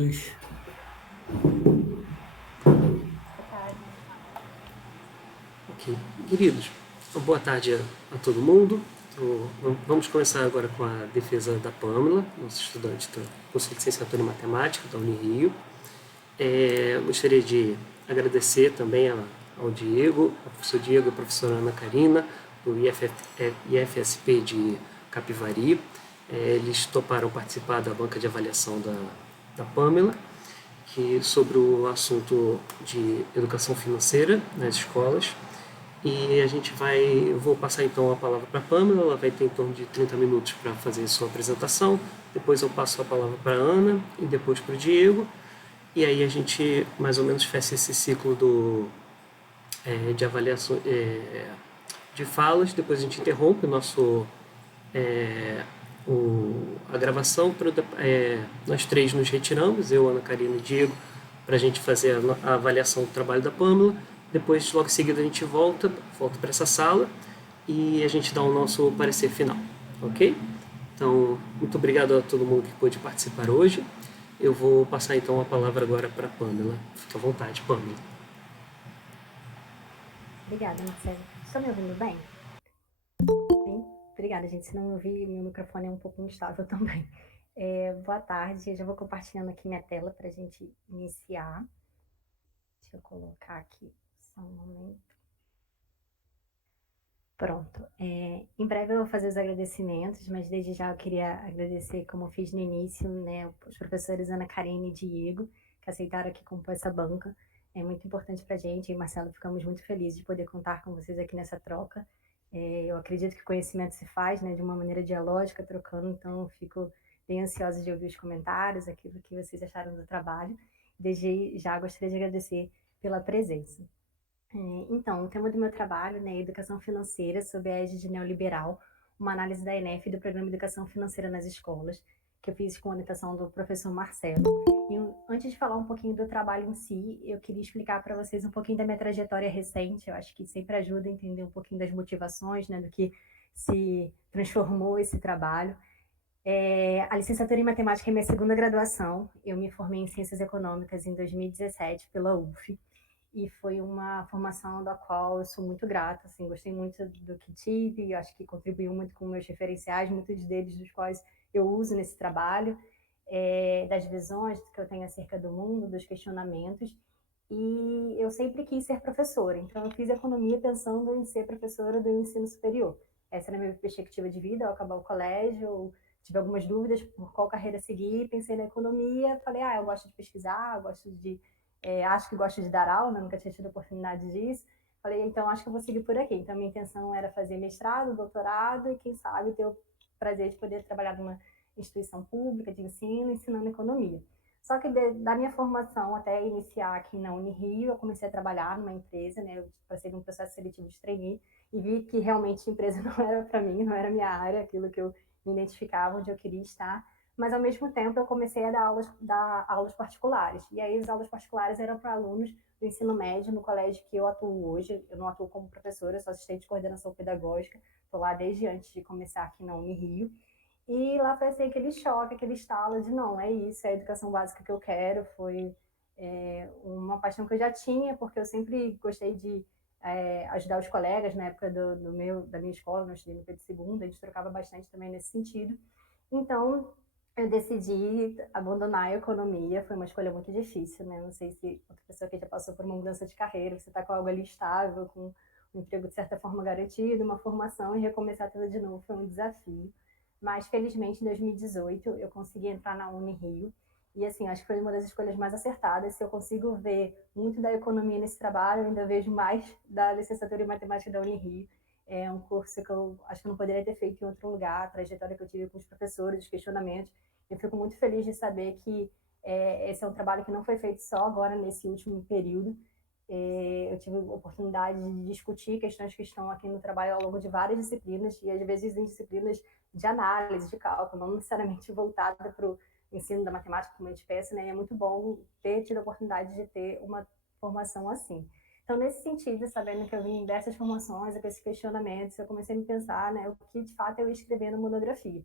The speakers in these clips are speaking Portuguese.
todos. Boa tarde. Ok. Queridos, boa tarde a todo mundo. Vamos começar agora com a defesa da Pâmela, nossa estudante do curso de licenciatura em matemática da Unirio. Gostaria de agradecer também ao Diego, ao professor Diego e à professora Ana Karina, do IFSP de Capivari. Eles toparam participar da banca de avaliação da Pâmela, sobre o assunto de educação financeira nas escolas. E eu vou passar então a palavra para a Pâmela, ela vai ter em torno de 30 minutos para fazer sua apresentação, depois eu passo a palavra para a Ana e depois para o Diego, e aí a gente mais ou menos fecha esse ciclo de avaliação de falas, depois a gente interrompe a gravação, nós três nos retiramos, eu, Ana Karina e Diego, para a gente fazer a avaliação do trabalho da Pâmela. Depois, logo em seguida, a gente volta para essa sala e a gente dá o nosso parecer final, ok? Então, muito obrigado a todo mundo que pôde participar hoje. Eu vou passar então a palavra agora para a Pâmela. Fique à vontade, Pâmela. Obrigada, Marcelo. Estão me ouvindo bem? Sim? Obrigada, gente. Se não me ouvir, meu microfone é um pouco instável também. Boa tarde. Eu já vou compartilhando aqui minha tela para a gente iniciar. Deixa eu colocar aqui só um momento. Pronto. Em breve eu vou fazer os agradecimentos, mas desde já eu queria agradecer, como eu fiz no início, né, os professores Ana Karine e Diego, que aceitaram aqui compor essa banca. É muito importante para a gente, e Marcelo, ficamos muito felizes de poder contar com vocês aqui nessa troca. Eu acredito que o conhecimento se faz, né, de uma maneira dialógica, trocando, então eu fico bem ansiosa de ouvir os comentários, aquilo que vocês acharam do trabalho. Desde já gostaria de agradecer pela presença. Então, o tema do meu trabalho, né, é Educação Financeira sob a égide neoliberal, uma análise da ENEF do Programa Educação Financeira nas Escolas, que eu fiz com a orientação do professor Marcelo. E antes de falar um pouquinho do trabalho em si, eu queria explicar para vocês um pouquinho da minha trajetória recente. Eu acho que sempre ajuda a entender um pouquinho das motivações, né, do que se transformou esse trabalho. A licenciatura em matemática é minha segunda graduação. Eu me formei em Ciências Econômicas em 2017 pela UF. E foi uma formação da qual eu sou muito grata, assim, gostei muito do que tive, acho que contribuiu muito com meus referenciais, muitos deles dos quais eu uso nesse trabalho, das visões que eu tenho acerca do mundo, dos questionamentos, e eu sempre quis ser professora, então eu fiz economia pensando em ser professora do ensino superior. Essa era a minha perspectiva de vida, ao acabar o colégio, eu tive algumas dúvidas por qual carreira seguir, pensei na economia, falei, eu gosto de pesquisar, eu gosto de acho que gosto de dar aula, né? Nunca tinha tido oportunidade disso. Falei, então acho que eu vou seguir por aqui. Então minha intenção era fazer mestrado, doutorado e quem sabe ter o prazer de poder trabalhar numa instituição pública de ensino, ensinando economia. Só que da minha formação até iniciar aqui na Unirio, eu comecei a trabalhar numa empresa, né? Eu passei num processo seletivo de trainee e vi que realmente a empresa não era para mim, não era minha área, aquilo que eu me identificava, onde eu queria estar. Mas, ao mesmo tempo, eu comecei a dar aulas particulares. E aí, as aulas particulares eram para alunos do ensino médio, no colégio que eu atuo hoje. Eu não atuo como professora, eu sou assistente de coordenação pedagógica. Estou lá desde antes de começar aqui na Unirio. E lá foi assim, aquele choque, aquele estalo de não, é isso, é a educação básica que eu quero. Foi uma paixão que eu já tinha, porque eu sempre gostei de ajudar os colegas na época da minha escola, no estudei no Pedro II, a gente trocava bastante também nesse sentido. Então, eu decidi abandonar a economia, foi uma escolha muito difícil, né? Não sei se outra pessoa que já passou por uma mudança de carreira, você está com algo ali estável, com um emprego de certa forma garantido, uma formação e recomeçar tudo de novo foi um desafio. Mas, felizmente, em 2018, eu consegui entrar na Unirio. E, assim, acho que foi uma das escolhas mais acertadas. Se eu consigo ver muito da economia nesse trabalho, eu ainda vejo mais da licenciatura em matemática da Unirio. É um curso que eu acho que eu não poderia ter feito em outro lugar, a trajetória que eu tive com os professores, os questionamentos. Eu fico muito feliz de saber que esse é um trabalho que não foi feito só agora, nesse último período. Eu tive a oportunidade de discutir questões que estão aqui no trabalho ao longo de várias disciplinas, e às vezes em disciplinas de análise, de cálculo, não necessariamente voltada para o ensino da matemática, como a gente pensa, né? É muito bom ter tido a oportunidade de ter uma formação assim. Então, nesse sentido, sabendo que eu vim dessas formações, com esses questionamentos, eu comecei a me pensar, né, o que de fato eu ia escrever na monografia.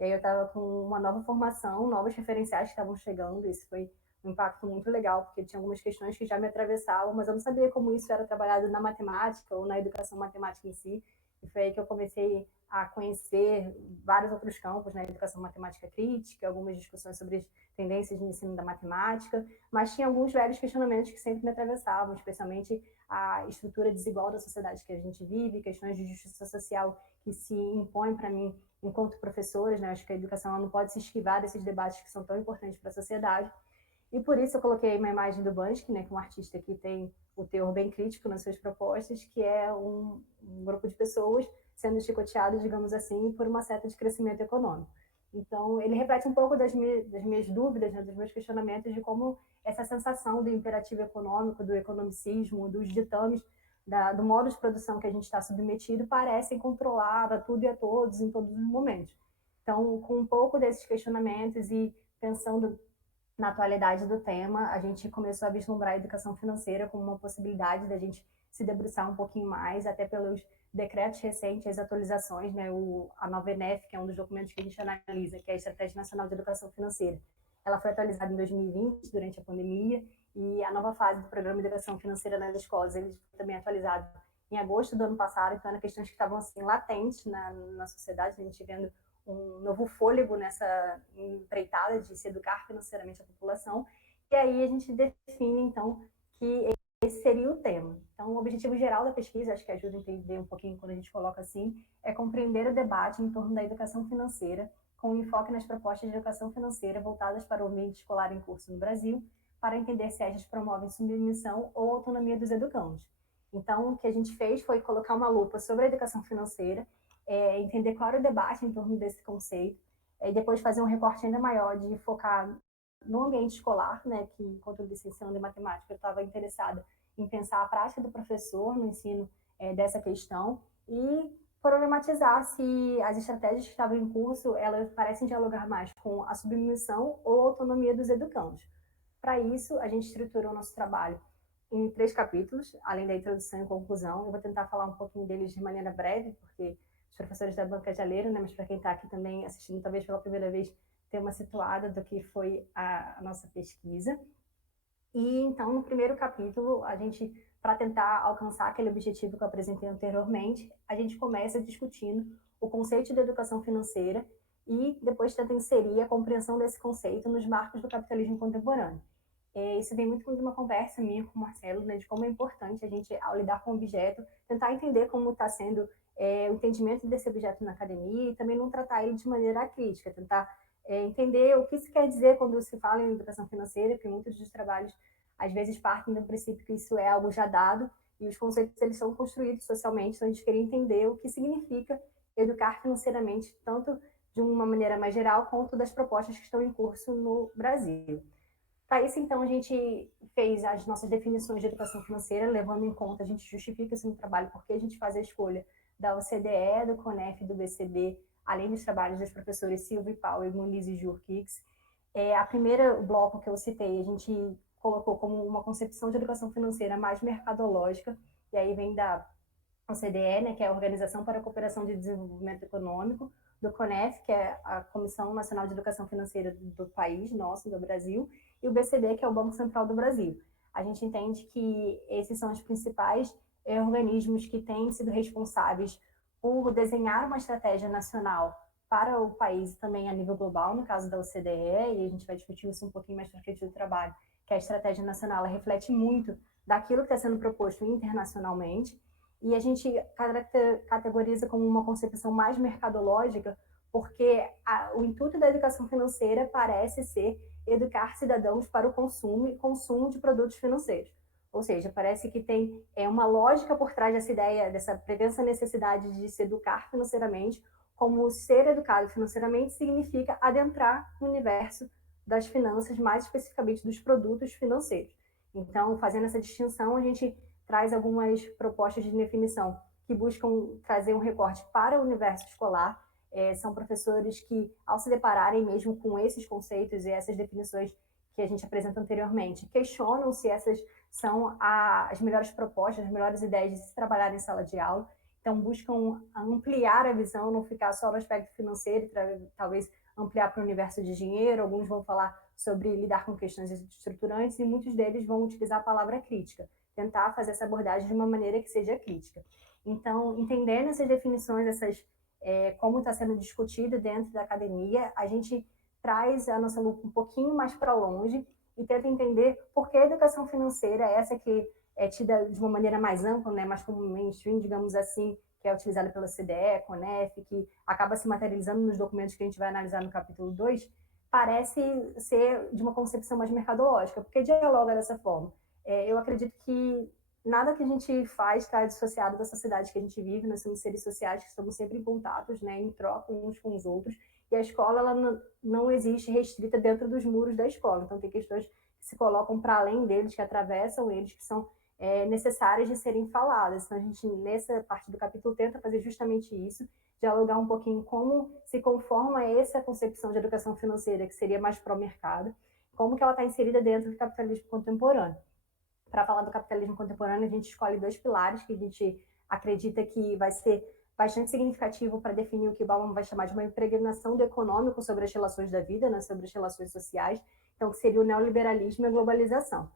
E aí eu estava com uma nova formação, novos referenciais que estavam chegando, isso foi um impacto muito legal, porque tinha algumas questões que já me atravessavam, mas eu não sabia como isso era trabalhado na matemática ou na educação matemática em si. E foi aí que eu comecei a conhecer vários outros campos, na educação matemática crítica, algumas discussões sobre as tendências de ensino da matemática, mas tinha alguns velhos questionamentos que sempre me atravessavam, especialmente a estrutura desigual da sociedade que a gente vive, questões de justiça social que se impõem para mim enquanto professores, né? Acho que a educação não pode se esquivar desses debates que são tão importantes para a sociedade. E por isso eu coloquei uma imagem do Bansky, né, que é um artista que tem o teor bem crítico nas suas propostas, que é um grupo de pessoas sendo chicoteados, digamos assim, por uma seta de crescimento econômico. Então, ele reflete um pouco das minhas dúvidas, né, dos meus questionamentos de como essa sensação do imperativo econômico, do economicismo, dos ditames, do modo de produção que a gente está submetido, parecem controlar a tudo e a todos em todos os momentos. Então, com um pouco desses questionamentos e pensando na atualidade do tema, a gente começou a vislumbrar a educação financeira como uma possibilidade da gente se debruçar um pouquinho mais, até pelos decretos recentes, as atualizações, né? A nova ENEF, que é um dos documentos que a gente analisa, que é a Estratégia Nacional de Educação Financeira. Ela foi atualizada em 2020, durante a pandemia, e a nova fase do Programa de Educação Financeira nas escolas, ele foi também atualizado em agosto do ano passado, então eram questões que estavam assim, latentes na sociedade, a gente vendo um novo fôlego nessa empreitada de se educar financeiramente a população. E aí a gente define, então, que esse seria o tema. Então, o objetivo geral da pesquisa, acho que ajuda a entender um pouquinho quando a gente coloca assim, é compreender o debate em torno da educação financeira, com enfoque nas propostas de educação financeira voltadas para o ambiente escolar em curso no Brasil, para entender se elas promovem submissão ou autonomia dos educandos. Então, o que a gente fez foi colocar uma lupa sobre a educação financeira, entender qual era o debate em torno desse conceito, e depois fazer um recorte ainda maior de focar no ambiente escolar, né, que enquanto licenciando em matemática eu estava interessada em pensar a prática do professor no ensino dessa questão e problematizar se as estratégias que estavam em curso elas parecem dialogar mais com a submissão ou autonomia dos educandos. Para isso, a gente estruturou o nosso trabalho em 3 capítulos, além da introdução e conclusão. Eu vou tentar falar um pouquinho deles de maneira breve, porque os professores da banca já leram, né? Mas para quem está aqui também assistindo, talvez pela primeira vez, ter uma situada do que foi a nossa pesquisa. E então, no primeiro capítulo, a gente, para tentar alcançar aquele objetivo que eu apresentei anteriormente, a gente começa discutindo o conceito de educação financeira e depois tenta inserir a compreensão desse conceito nos marcos do capitalismo contemporâneo. Isso vem muito de uma conversa minha com o Marcelo, né, de como é importante a gente, ao lidar com o objeto, tentar entender como está sendo o entendimento desse objeto na academia e também não tratar ele de maneira crítica, tentar entender o que se quer dizer quando se fala em educação financeira, porque muitos dos trabalhos às vezes partem do princípio que isso é algo já dado e os conceitos eles são construídos socialmente, então a gente queria entender o que significa educar financeiramente, tanto de uma maneira mais geral, quanto das propostas que estão em curso no Brasil. Para isso, então, a gente fez as nossas definições de educação financeira, levando em conta, a gente justifica isso no trabalho, porque a gente faz a escolha da OCDE, do CONEF, do BCB, além dos trabalhos dos professores Silvio Paulo, Muniz e Jurkix. A primeira bloco que eu citei, a gente colocou como uma concepção de educação financeira mais mercadológica, e aí vem da OCDE, né, que é a Organização para a Cooperação de Desenvolvimento Econômico, do CONEF, que é a Comissão Nacional de Educação Financeira do país, nosso, do Brasil, e o BCD, que é o Banco Central do Brasil. A gente entende que esses são os principais organismos que têm sido responsáveis por desenhar uma estratégia nacional para o país e também a nível global, no caso da OCDE, e a gente vai discutir isso um pouquinho mais para frente do trabalho, que a estratégia nacional reflete muito daquilo que está sendo proposto internacionalmente, e a gente categoriza como uma concepção mais mercadológica, porque o intuito da educação financeira parece ser educar cidadãos para o consumo e consumo de produtos financeiros. Ou seja, parece que tem uma lógica por trás dessa ideia, dessa pretensa necessidade de se educar financeiramente, como ser educado financeiramente significa adentrar no universo das finanças, mais especificamente dos produtos financeiros. Então, fazendo essa distinção, a gente traz algumas propostas de definição que buscam trazer um recorte para o universo escolar. São professores que, ao se depararem mesmo com esses conceitos e essas definições que a gente apresenta anteriormente, questionam se essas são as melhores propostas, as melhores ideias de se trabalhar em sala de aula. então buscam ampliar a visão, não ficar só no aspecto financeiro, talvez ampliar para o universo de dinheiro. Alguns vão falar sobre lidar com questões estruturantes e muitos deles vão utilizar a palavra crítica, tentar fazer essa abordagem de uma maneira que seja crítica. Então, entendendo essas definições, como está sendo discutido dentro da academia, a gente traz a nossa lupa um pouquinho mais para longe e tenta entender por que a educação financeira é essa que é tida de uma maneira mais ampla, né, mais como mainstream, digamos assim, que é utilizada pela CDE, CONEF, que acaba se materializando nos documentos que a gente vai analisar no capítulo 2, parece ser de uma concepção mais mercadológica, porque dialoga dessa forma. Eu acredito que nada que a gente faz está dissociado da sociedade que a gente vive. Nós somos seres sociais que estamos sempre em contatos, né, em troca uns com os outros, e a escola ela não existe restrita dentro dos muros da escola. Então, tem questões que se colocam para além deles, que atravessam eles, que são necessárias de serem faladas. Então, a gente, nessa parte do capítulo, tenta fazer justamente isso, dialogar um pouquinho como se conforma essa concepção de educação financeira, que seria mais pró-mercado, como que ela está inserida dentro do capitalismo contemporâneo. Para falar do capitalismo contemporâneo, a gente escolhe 2 pilares que a gente acredita que vai ser bastante significativo para definir o que Bauman vai chamar de uma impregnação do econômico sobre as relações da vida, né, sobre as relações sociais, então que seria o neoliberalismo e a globalização.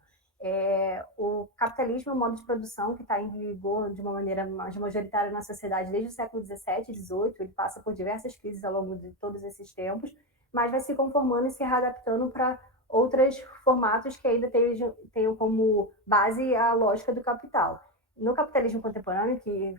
O capitalismo é um modo de produção que está em vigor de uma maneira mais majoritária na sociedade desde o século XVII e XVIII. Ele passa por diversas crises ao longo de todos esses tempos, mas vai se conformando e se readaptando para outros formatos que ainda tenham como base a lógica do capital. No capitalismo contemporâneo, que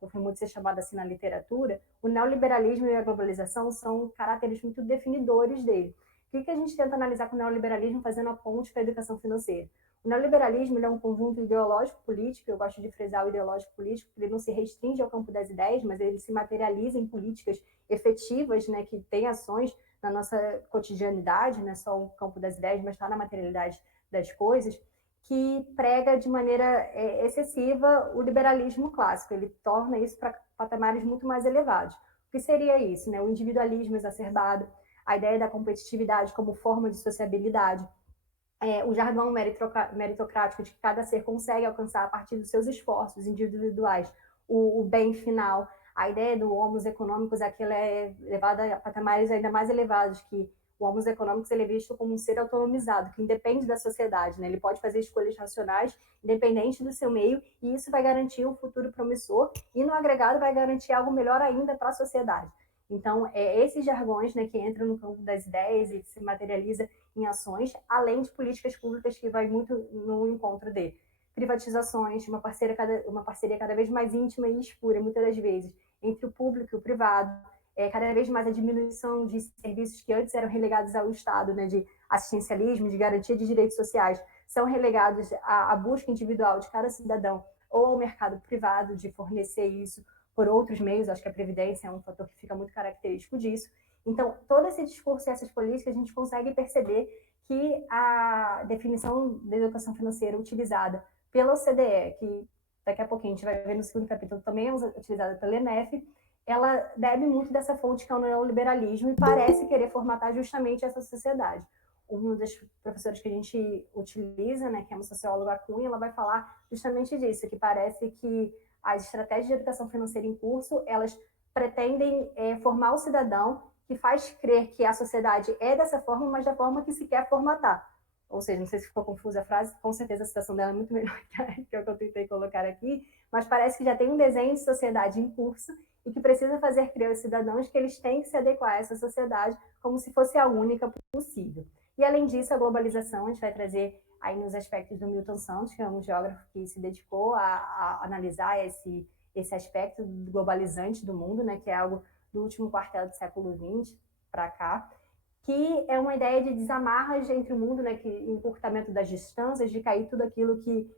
confirmou de ser chamado assim na literatura, o neoliberalismo e a globalização são caracteres muito definidores dele. O que a gente tenta analisar com o neoliberalismo fazendo a ponte para a educação financeira? O neoliberalismo é um conjunto ideológico-político, eu gosto de frisar o ideológico-político, porque ele não se restringe ao campo das ideias, mas ele se materializa em políticas efetivas, né, que têm ações na nossa cotidianidade, não é só o campo das ideias, mas está na materialidade das coisas, que prega de maneira excessiva o liberalismo clássico. Ele torna isso para patamares muito mais elevados. O que seria isso? Né? O individualismo exacerbado, a ideia da competitividade como forma de sociabilidade, o jargão meritocrático de que cada ser consegue alcançar a partir dos seus esforços individuais o bem final. A ideia do homos econômicos aqui é levada a patamares ainda mais elevados, que o homos econômicos ele é visto como um ser autonomizado, que independe da sociedade, né? Ele pode fazer escolhas racionais, independente do seu meio, e isso vai garantir um futuro promissor e, no agregado, vai garantir algo melhor ainda para a sociedade. Então, esses jargões, né, que entram no campo das ideias e se materializa em ações, além de políticas públicas que vai muito no encontro de privatizações, uma parceria cada vez mais íntima e espura, muitas das vezes, entre o público e o privado, cada vez mais a diminuição de serviços que antes eram relegados ao Estado, né, de assistencialismo, de garantia de direitos sociais, são relegados à busca individual de cada cidadão ou ao mercado privado de fornecer isso por outros meios. Acho que a previdência é um fator que fica muito característico disso. Então, todo esse discurso e essas políticas, a gente consegue perceber que a definição da educação financeira utilizada pela OCDE, que daqui a pouquinho a gente vai ver no segundo capítulo, também é utilizada pela ENEF, ela bebe muito dessa fonte que é o neoliberalismo e parece querer formatar justamente essa sociedade. Um dos professores que a gente utiliza, né, que é uma socióloga Cunha, ela vai falar justamente disso, que parece que as estratégias de educação financeira em curso, elas pretendem formar o cidadão, que faz crer que a sociedade é dessa forma, mas da forma que se quer formatar. Ou seja, não sei se ficou confusa a frase, com certeza a citação dela é muito melhor que o que eu tentei colocar aqui, mas parece que já tem um desenho de sociedade em curso e que precisa fazer crer aos cidadãos que eles têm que se adequar a essa sociedade como se fosse a única possível. E, além disso, a globalização, a gente vai trazer aí nos aspectos do Milton Santos, que é um geógrafo que se dedicou a analisar esse aspecto globalizante do mundo, né, que é algo do último quartel do século XX para cá, que é uma ideia de desamarras entre o mundo, né, que encurtamento das distâncias, de cair tudo aquilo que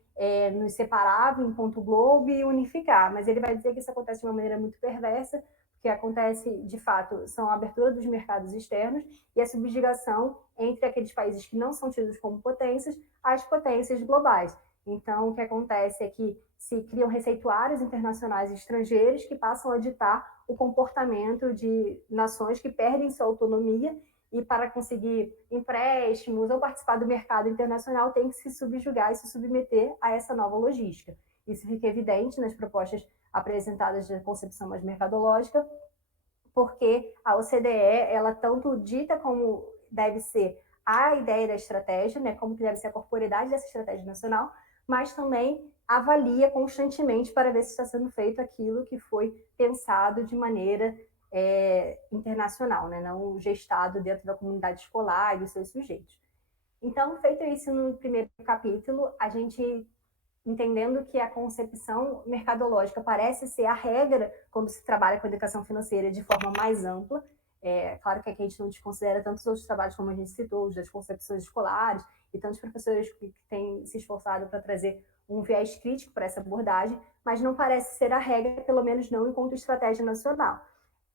nos separava em ponto globo e unificar. Mas ele vai dizer que isso acontece de uma maneira muito perversa, que acontece, de fato, são a abertura dos mercados externos e a subjugação entre aqueles países que não são tidos como potências às potências globais. Então, o que acontece é que se criam receituários internacionais e estrangeiros que passam a ditar o comportamento de nações que perdem sua autonomia e, para conseguir empréstimos ou participar do mercado internacional, tem que se subjugar e se submeter a essa nova logística. Isso fica evidente nas propostas apresentadas de concepção mais mercadológica, porque a OCDE, ela tanto dita como deve ser a ideia da estratégia, né, como que deve ser a corporeidade dessa estratégia nacional, mas também avalia constantemente para ver se está sendo feito aquilo que foi pensado de maneira internacional, né, não gestado dentro da comunidade escolar e dos seus sujeitos. Então, feito isso no primeiro capítulo, a gente entendendo que a concepção mercadológica parece ser a regra quando se trabalha com a educação financeira de forma mais ampla. Claro que aqui a gente não desconsidera tantos outros trabalhos, como a gente citou, os das concepções escolares, e tantos professores que têm se esforçado para trazer um viés crítico para essa abordagem, mas não parece ser a regra, pelo menos não enquanto estratégia nacional.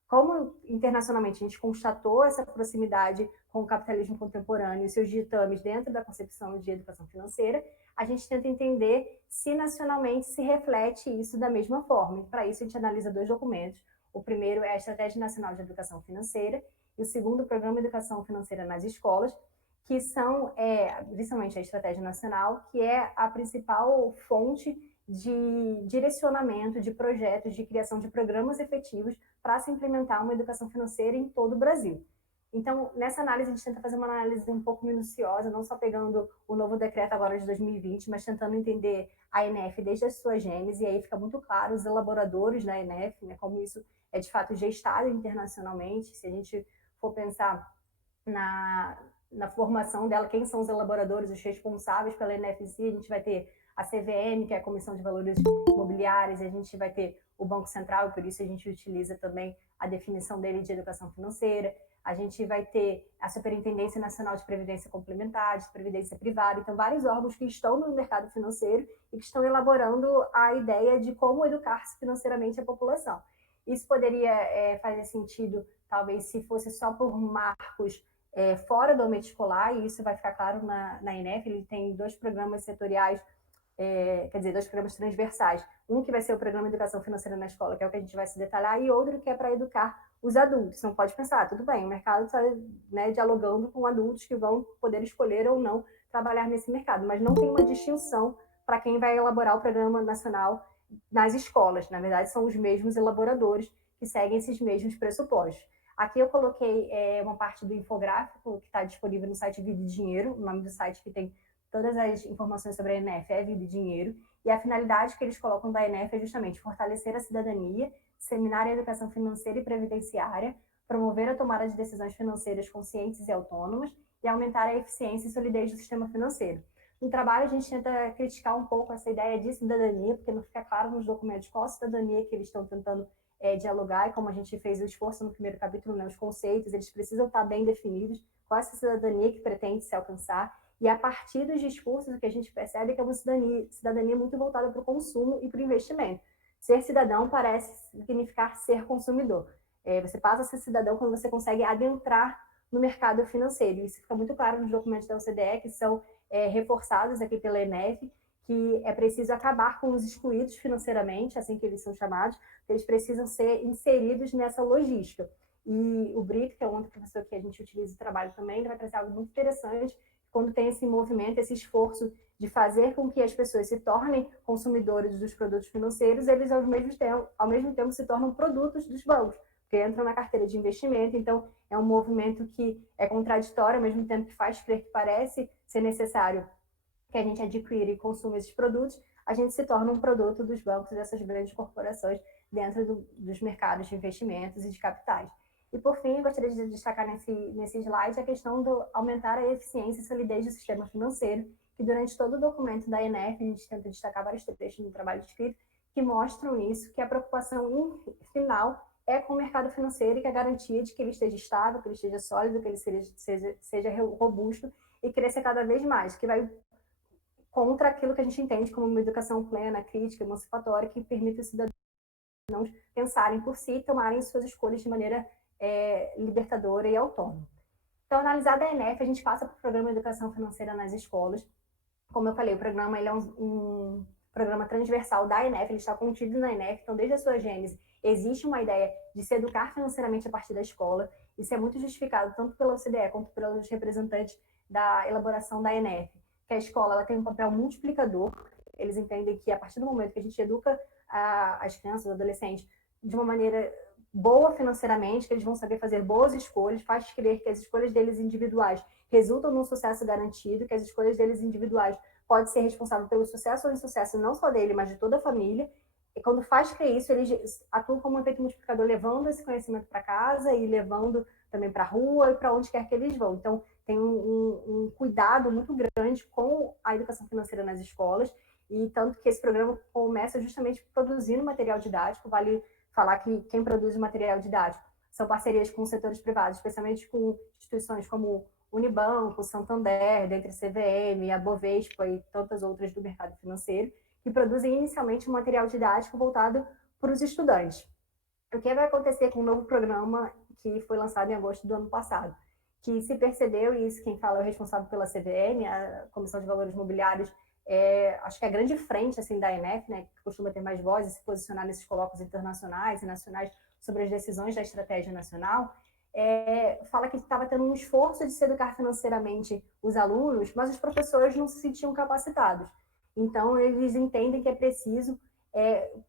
Como internacionalmente a gente constatou essa proximidade com o capitalismo contemporâneo e seus ditames dentro da concepção de educação financeira, a gente tenta entender se nacionalmente se reflete isso da mesma forma. Para isso, a gente analisa 2 documentos. O primeiro é a Estratégia Nacional de Educação Financeira e o segundo, o Programa de Educação Financeira nas Escolas, que são, principalmente a Estratégia Nacional, que é a principal fonte de direcionamento de projetos de criação de programas efetivos para se implementar uma educação financeira em todo o Brasil. Então, nessa análise, a gente tenta fazer uma análise um pouco minuciosa, não só pegando o novo decreto agora de 2020, mas tentando entender a ENEF desde a sua gênese, e aí fica muito claro os elaboradores da ENEF, né, como isso é de fato gestado internacionalmente. Se a gente for pensar na formação dela, quem são os elaboradores, os responsáveis pela ENEF em si, a gente vai ter a CVM, que é a Comissão de Valores Imobiliários, e a gente vai ter o Banco Central, e por isso a gente utiliza também a definição dele de educação financeira. A gente vai ter a Superintendência Nacional de Previdência Complementar, de Previdência Privada, então vários órgãos que estão no mercado financeiro e que estão elaborando a ideia de como educar-se financeiramente a população. Isso poderia fazer sentido, talvez, se fosse só por marcos fora do ambiente escolar, e isso vai ficar claro na ENEF. Ele tem 2 programas setoriais, quer dizer, 2 programas transversais. Um que vai ser o Programa de Educação Financeira na Escola, que é o que a gente vai se detalhar, e outro que é para educar os adultos. Você não pode pensar, tudo bem, o mercado está, né, dialogando com adultos que vão poder escolher ou não trabalhar nesse mercado, mas não tem uma distinção para quem vai elaborar o Programa Nacional nas escolas. Na verdade, são os mesmos elaboradores que seguem esses mesmos pressupostos. Aqui eu coloquei uma parte do infográfico que está disponível no site Vida e Dinheiro, o nome do site que tem todas as informações sobre a ENEF é Vida e Dinheiro, e a finalidade que eles colocam da ENEF é justamente fortalecer a cidadania, disseminar a educação financeira e previdenciária, promover a tomada de decisões financeiras conscientes e autônomas e aumentar a eficiência e solidez do sistema financeiro. No trabalho, a gente tenta criticar um pouco essa ideia de cidadania, porque não fica claro nos documentos qual a cidadania que eles estão tentando dialogar, e como a gente fez o esforço no primeiro capítulo, né, os conceitos, eles precisam estar bem definidos, qual é essa cidadania que pretende se alcançar, e a partir dos discursos, o que a gente percebe é que é uma cidadania muito voltada para o consumo e para o investimento. Ser cidadão parece significar ser consumidor. Você passa a ser cidadão quando você consegue adentrar no mercado financeiro. Isso fica muito claro nos documentos da OCDE, que são reforçados aqui pela ENEF, que é preciso acabar com os excluídos financeiramente, assim que eles são chamados, que eles precisam ser inseridos nessa logística. E o Brito, que é um outro professor que a gente utiliza no trabalho também, ele vai trazer algo muito interessante quando tem esse movimento, esse esforço de fazer com que as pessoas se tornem consumidores dos produtos financeiros, eles ao mesmo tempo se tornam produtos dos bancos, porque entram na carteira de investimento. Então é um movimento que é contraditório, ao mesmo tempo que faz crer que parece ser necessário que a gente adquira e consuma esses produtos, a gente se torna um produto dos bancos e dessas grandes corporações dentro dos mercados de investimentos e de capitais. E, por fim, eu gostaria de destacar nesse slide a questão de aumentar a eficiência e solidez do sistema financeiro, que durante todo o documento da ENEF, a gente tenta destacar vários trechos no trabalho escrito, que mostram isso, que a preocupação final é com o mercado financeiro e que a garantia de que ele esteja estável, que ele esteja sólido, que ele seja robusto e cresça cada vez mais, que vai contra aquilo que a gente entende como uma educação plena, crítica, emancipatória, que permite os cidadãos pensarem por si e tomarem suas escolhas de maneira libertadora e autônoma. Então, analisada a ENEF, a gente passa para o Programa de Educação Financeira nas Escolas. Como eu falei, o programa ele é um programa transversal da ENEF, ele está contido na ENEF, então desde a sua gênese existe uma ideia de se educar financeiramente a partir da escola. Isso é muito justificado tanto pela OCDE quanto pelos representantes da elaboração da ENEF, que a escola ela tem um papel multiplicador. Eles entendem que a partir do momento que a gente educa as crianças, os adolescentes, de uma maneira boa financeiramente, que eles vão saber fazer boas escolhas, faz crer que as escolhas deles individuais resultam num sucesso garantido, que as escolhas deles individuais podem ser responsáveis pelo sucesso ou insucesso não só dele, mas de toda a família. E quando faz crer isso, eles atuam como um efeito multiplicador, levando esse conhecimento para casa e levando também para a rua e para onde quer que eles vão. Então, tem um cuidado muito grande com a educação financeira nas escolas, e tanto que esse programa começa justamente produzindo material didático. Vale falar que quem produz o material didático são parcerias com setores privados, especialmente com instituições como Unibanco, Santander, dentre CVM, a Bovespa e tantas outras do mercado financeiro, que produzem inicialmente um material didático voltado para os estudantes. O que vai acontecer com o novo programa que foi lançado em agosto do ano passado? Que se percebeu, e isso quem fala é o responsável pela CVM, a Comissão de Valores Mobiliários, acho que é a grande frente assim, da ANEF, né, que costuma ter mais voz e se posicionar nesses colóquios internacionais e nacionais sobre as decisões da estratégia nacional, fala que estava tendo um esforço de se educar financeiramente os alunos, mas os professores não se sentiam capacitados. Então, eles entendem que é preciso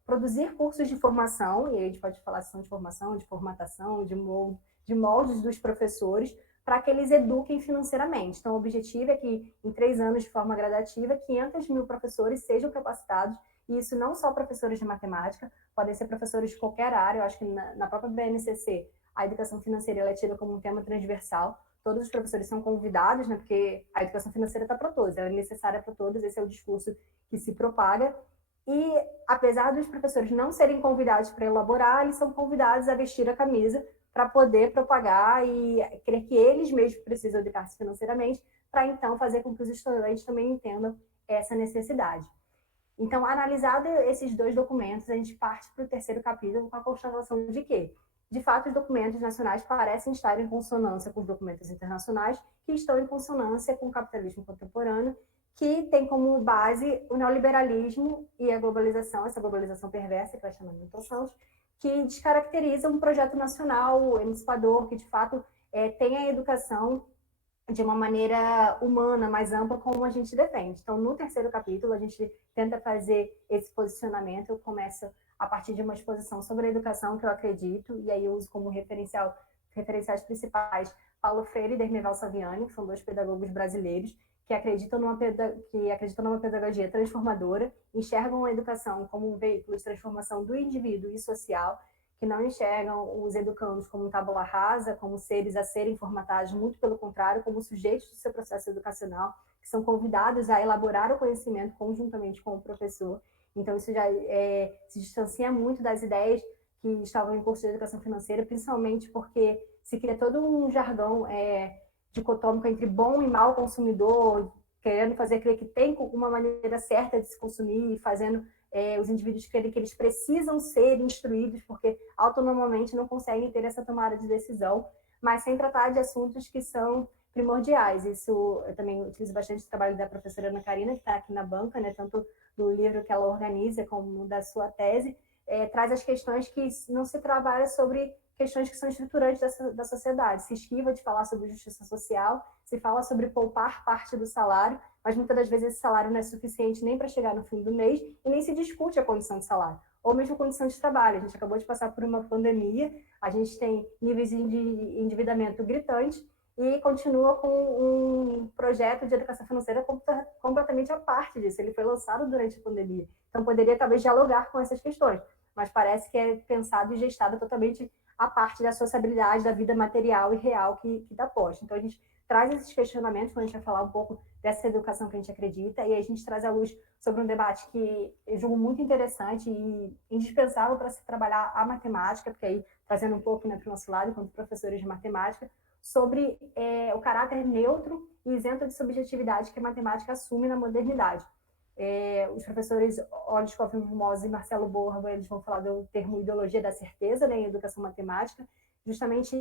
produzir cursos de formação, e aí a gente pode falar de formação, de formatação, de moldes dos professores, para que eles eduquem financeiramente. Então, o objetivo é que, em 3 anos, de forma gradativa, 500 mil professores sejam capacitados, e isso não só professores de matemática, podem ser professores de qualquer área. Eu acho que na própria BNCC, a educação financeira é tida como um tema transversal. Todos os professores são convidados, né, porque a educação financeira está para todos, ela é necessária para todos, esse é o discurso que se propaga. E, apesar dos professores não serem convidados para elaborar, eles são convidados a vestir a camisa para poder propagar e crer que eles mesmos precisam educar-se financeiramente, para então fazer com que os estudantes também entendam essa necessidade. Então, analisado esses 2 documentos, a gente parte para o 3º capítulo com a constatação de que, de fato, os documentos nacionais parecem estar em consonância com os documentos internacionais, que estão em consonância com o capitalismo contemporâneo, que tem como base o neoliberalismo e a globalização, essa globalização perversa, que vai chamar de Milton Santos, que descaracteriza um projeto nacional emancipador, que de fato tem a educação de uma maneira humana, mais ampla, como a gente defende. Então, no 3º capítulo, a gente tenta fazer esse posicionamento. Eu começo a partir de uma exposição sobre a educação que eu acredito, e aí eu uso como referenciais principais Paulo Freire e Dermeval Saviani, que são 2 pedagogos brasileiros, que acreditam numa pedagogia transformadora, enxergam a educação como um veículo de transformação do indivíduo e social, que não enxergam os educandos como tábula rasa, como seres a serem formatados, muito pelo contrário, como sujeitos do seu processo educacional, que são convidados a elaborar o conhecimento conjuntamente com o professor. Então, isso já se distancia muito das ideias que estavam em curso de educação financeira, principalmente porque se cria todo um jargão dicotômico entre bom e mau consumidor, querendo fazer crer que tem uma maneira certa de se consumir, fazendo os indivíduos crerem que eles precisam ser instruídos, porque autonomamente não conseguem ter essa tomada de decisão, mas sem tratar de assuntos que são primordiais. Isso eu também utilizo bastante o trabalho da professora Ana Karina, que está aqui na banca, né, tanto do livro que ela organiza como da sua tese, traz as questões que não se trabalha sobre questões que são estruturantes da sociedade. Se esquiva de falar sobre justiça social, se fala sobre poupar parte do salário, mas muitas das vezes esse salário não é suficiente nem para chegar no fim do mês e nem se discute a condição de salário, ou mesmo a condição de trabalho. A gente acabou de passar por uma pandemia, a gente tem níveis de endividamento gritantes e continua com um projeto de educação financeira completamente à parte disso. Ele foi lançado durante a pandemia, então poderia talvez dialogar com essas questões, mas parece que é pensado e gestado totalmente a parte da sociabilidade da vida material e real que está posta. Então, a gente traz esses questionamentos quando a gente vai falar um pouco dessa educação que a gente acredita, e aí a gente traz à luz sobre um debate que eu julgo muito interessante e indispensável para se trabalhar a matemática, porque aí, trazendo um pouco, né, para o nosso lado, enquanto professores de matemática, sobre o caráter neutro e isento de subjetividade que a matemática assume na modernidade. Os professores Olhos Mosa e Marcelo Borba, eles vão falar do termo ideologia da certeza, né, em educação matemática, justamente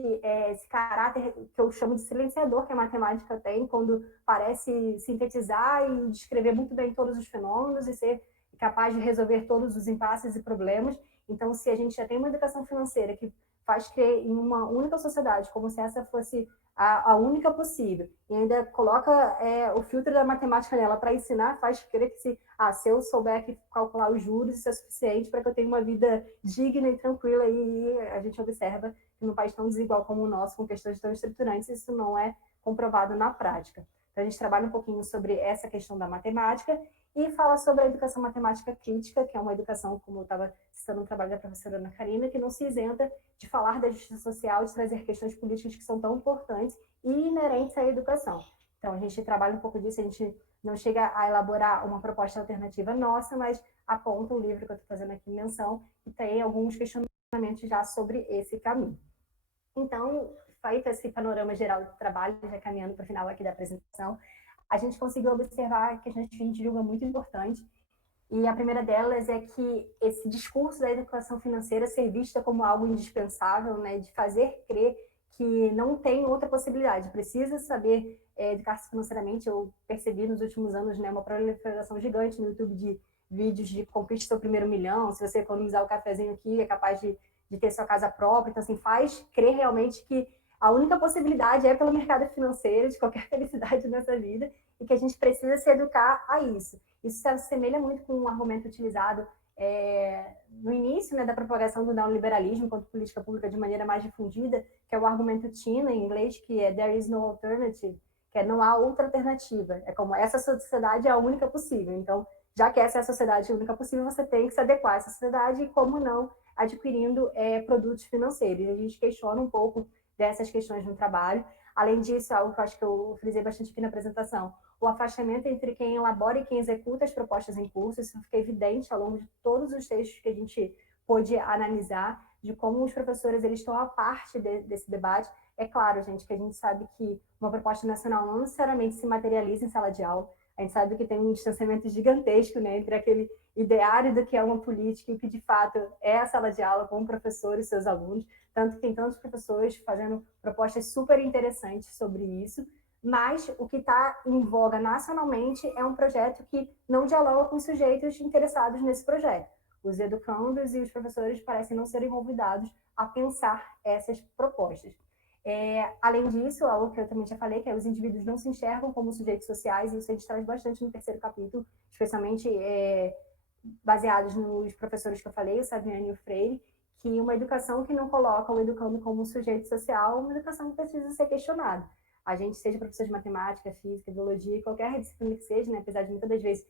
esse caráter que eu chamo de silenciador que a matemática tem, quando parece sintetizar e descrever muito bem todos os fenômenos e ser capaz de resolver todos os impasses e problemas. Então, se a gente já tem uma educação financeira que faz crer em uma única sociedade, como se essa fosse a única possível, e ainda coloca o filtro da matemática nela para ensinar, faz crer que se eu souber calcular os juros, isso é suficiente para que eu tenha uma vida digna e tranquila, e a gente observa que num país tão desigual como o nosso, com questões tão estruturantes, isso não é comprovado na prática. Então, a gente trabalha um pouquinho sobre essa questão da matemática e fala sobre a educação matemática crítica, que é uma educação, como eu estava citando um trabalho da professora Ana Karina, que não se isenta de falar da justiça social, de trazer questões políticas que são tão importantes e inerentes à educação. Então, a gente trabalha um pouco disso, a gente não chega a elaborar uma proposta alternativa nossa, mas aponta o livro que eu estou fazendo aqui menção, e tem alguns questionamentos já sobre esse caminho. Então, feito esse panorama geral do trabalho, já caminhando para o final aqui da apresentação, a gente conseguiu observar questões que a gente julga muito importantes, e a primeira delas é que esse discurso da educação financeira ser vista como algo indispensável, né, de fazer crer que não tem outra possibilidade, precisa saber educar-se financeiramente. Eu percebi nos últimos anos, né, uma proliferação gigante no YouTube de vídeos de conquiste seu primeiro milhão, se você economizar o cafezinho aqui, é capaz de ter sua casa própria. Então, assim, faz crer realmente que a única possibilidade é pelo mercado financeiro, de qualquer felicidade nessa vida, e que a gente precisa se educar a isso. Isso se assemelha muito com um argumento utilizado no início, né, da propagação do neoliberalismo enquanto política pública de maneira mais difundida, que é o argumento TINA, em inglês, que é there is no alternative, que é não há outra alternativa. É como essa sociedade é a única possível. Então, já que essa é a sociedade única possível, você tem que se adequar a essa sociedade, e como não, adquirindo produtos financeiros. A gente questiona um pouco dessas questões no trabalho. Além disso, algo que eu acho que eu frisei bastante aqui na apresentação, o afastamento entre quem elabora e quem executa as propostas em curso. Isso fica evidente ao longo de todos os textos que a gente pôde analisar, de como os professores eles estão à parte desse debate. É claro, gente, que a gente sabe que uma proposta nacional não necessariamente se materializa em sala de aula. A gente sabe que tem um distanciamento gigantesco, né, entre aquele ideário do que é uma política e o que de fato é a sala de aula com o professor e seus alunos. Tanto que tem tantos professores fazendo propostas super interessantes sobre isso, mas o que está em voga nacionalmente é um projeto que não dialoga com os sujeitos interessados nesse projeto. Os educandos e os professores parecem não serem convidados a pensar essas propostas. Além disso, algo que eu também já falei, que é os indivíduos não se enxergam como sujeitos sociais, e isso a gente traz bastante no terceiro capítulo, especialmente baseados nos professores que eu falei, o Saviani e o Freire, que uma educação que não coloca o educando como um sujeito social é uma educação que precisa ser questionada. A gente, seja professor de matemática, física, biologia, qualquer disciplina que seja, né, apesar de muitas das vezes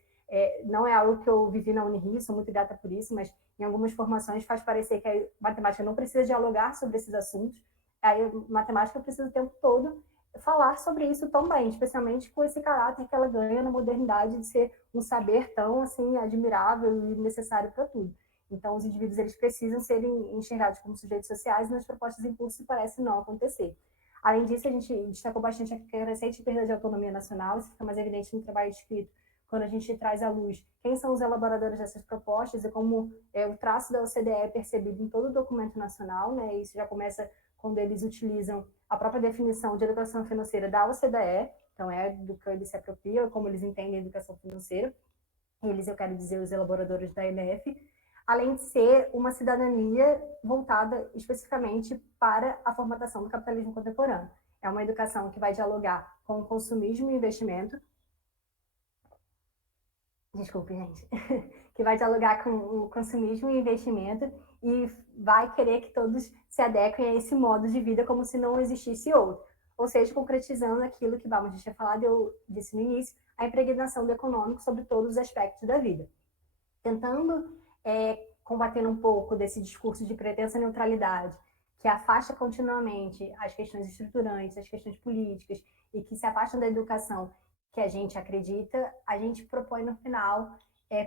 não é algo que eu vivi na Unirio, sou muito grata por isso, mas em algumas formações faz parecer que a matemática não precisa dialogar sobre esses assuntos. Aí a matemática precisa o tempo todo falar sobre isso também, especialmente com esse caráter que ela ganha na modernidade de ser um saber tão assim admirável e necessário para tudo. Então, os indivíduos eles precisam serem enxergados como sujeitos sociais, e nas propostas em curso parece não acontecer. Além disso, a gente destacou bastante a crescente perda de autonomia nacional. Isso fica mais evidente no trabalho escrito, quando a gente traz à luz quem são os elaboradores dessas propostas e como o traço da OCDE é percebido em todo o documento nacional, né? Isso já começa quando eles utilizam a própria definição de educação financeira da OCDE, então é do que eles se apropriam, como eles entendem a educação financeira. Eles, eu quero dizer, os elaboradores da ENF, além de ser uma cidadania voltada especificamente para a formatação do capitalismo contemporâneo. É uma educação que vai dialogar com o consumismo e investimento. Desculpe, gente. Que vai dialogar com o consumismo e investimento e vai querer que todos se adequem a esse modo de vida como se não existisse outro. Ou seja, concretizando aquilo que vamos já falar, eu disse no início, a impregnação do econômico sobre todos os aspectos da vida. Tentando combater um pouco desse discurso de pretensa neutralidade, que afasta continuamente as questões estruturantes, as questões políticas, e que se afastam da educação que a gente acredita, a gente propõe no final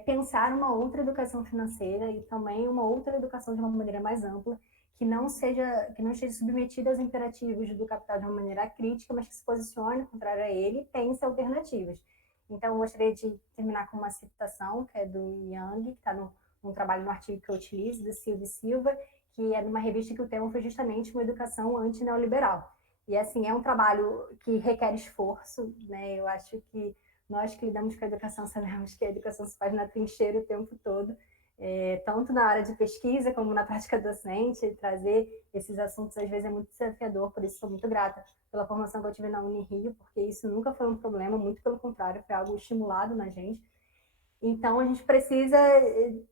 pensar uma outra educação financeira e também uma outra educação de uma maneira mais ampla, que não esteja submetida aos imperativos do capital de uma maneira crítica, mas que se posicione contrário a ele e pense alternativas. Então, eu gostaria de terminar com uma citação, que é do Young, que está num trabalho, no artigo que eu utilizo, do Silvio Silva, que é numa revista que o tema foi justamente uma educação anti-neoliberal. E, assim, é um trabalho que requer esforço, né? Eu acho que nós que lidamos com a educação sabemos que a educação se faz na trincheira o tempo todo, tanto na área de pesquisa como na prática docente, trazer esses assuntos às vezes é muito desafiador, por isso sou muito grata pela formação que eu tive na Unirio, porque isso nunca foi um problema, muito pelo contrário, foi algo estimulado na gente. Então, a gente precisa,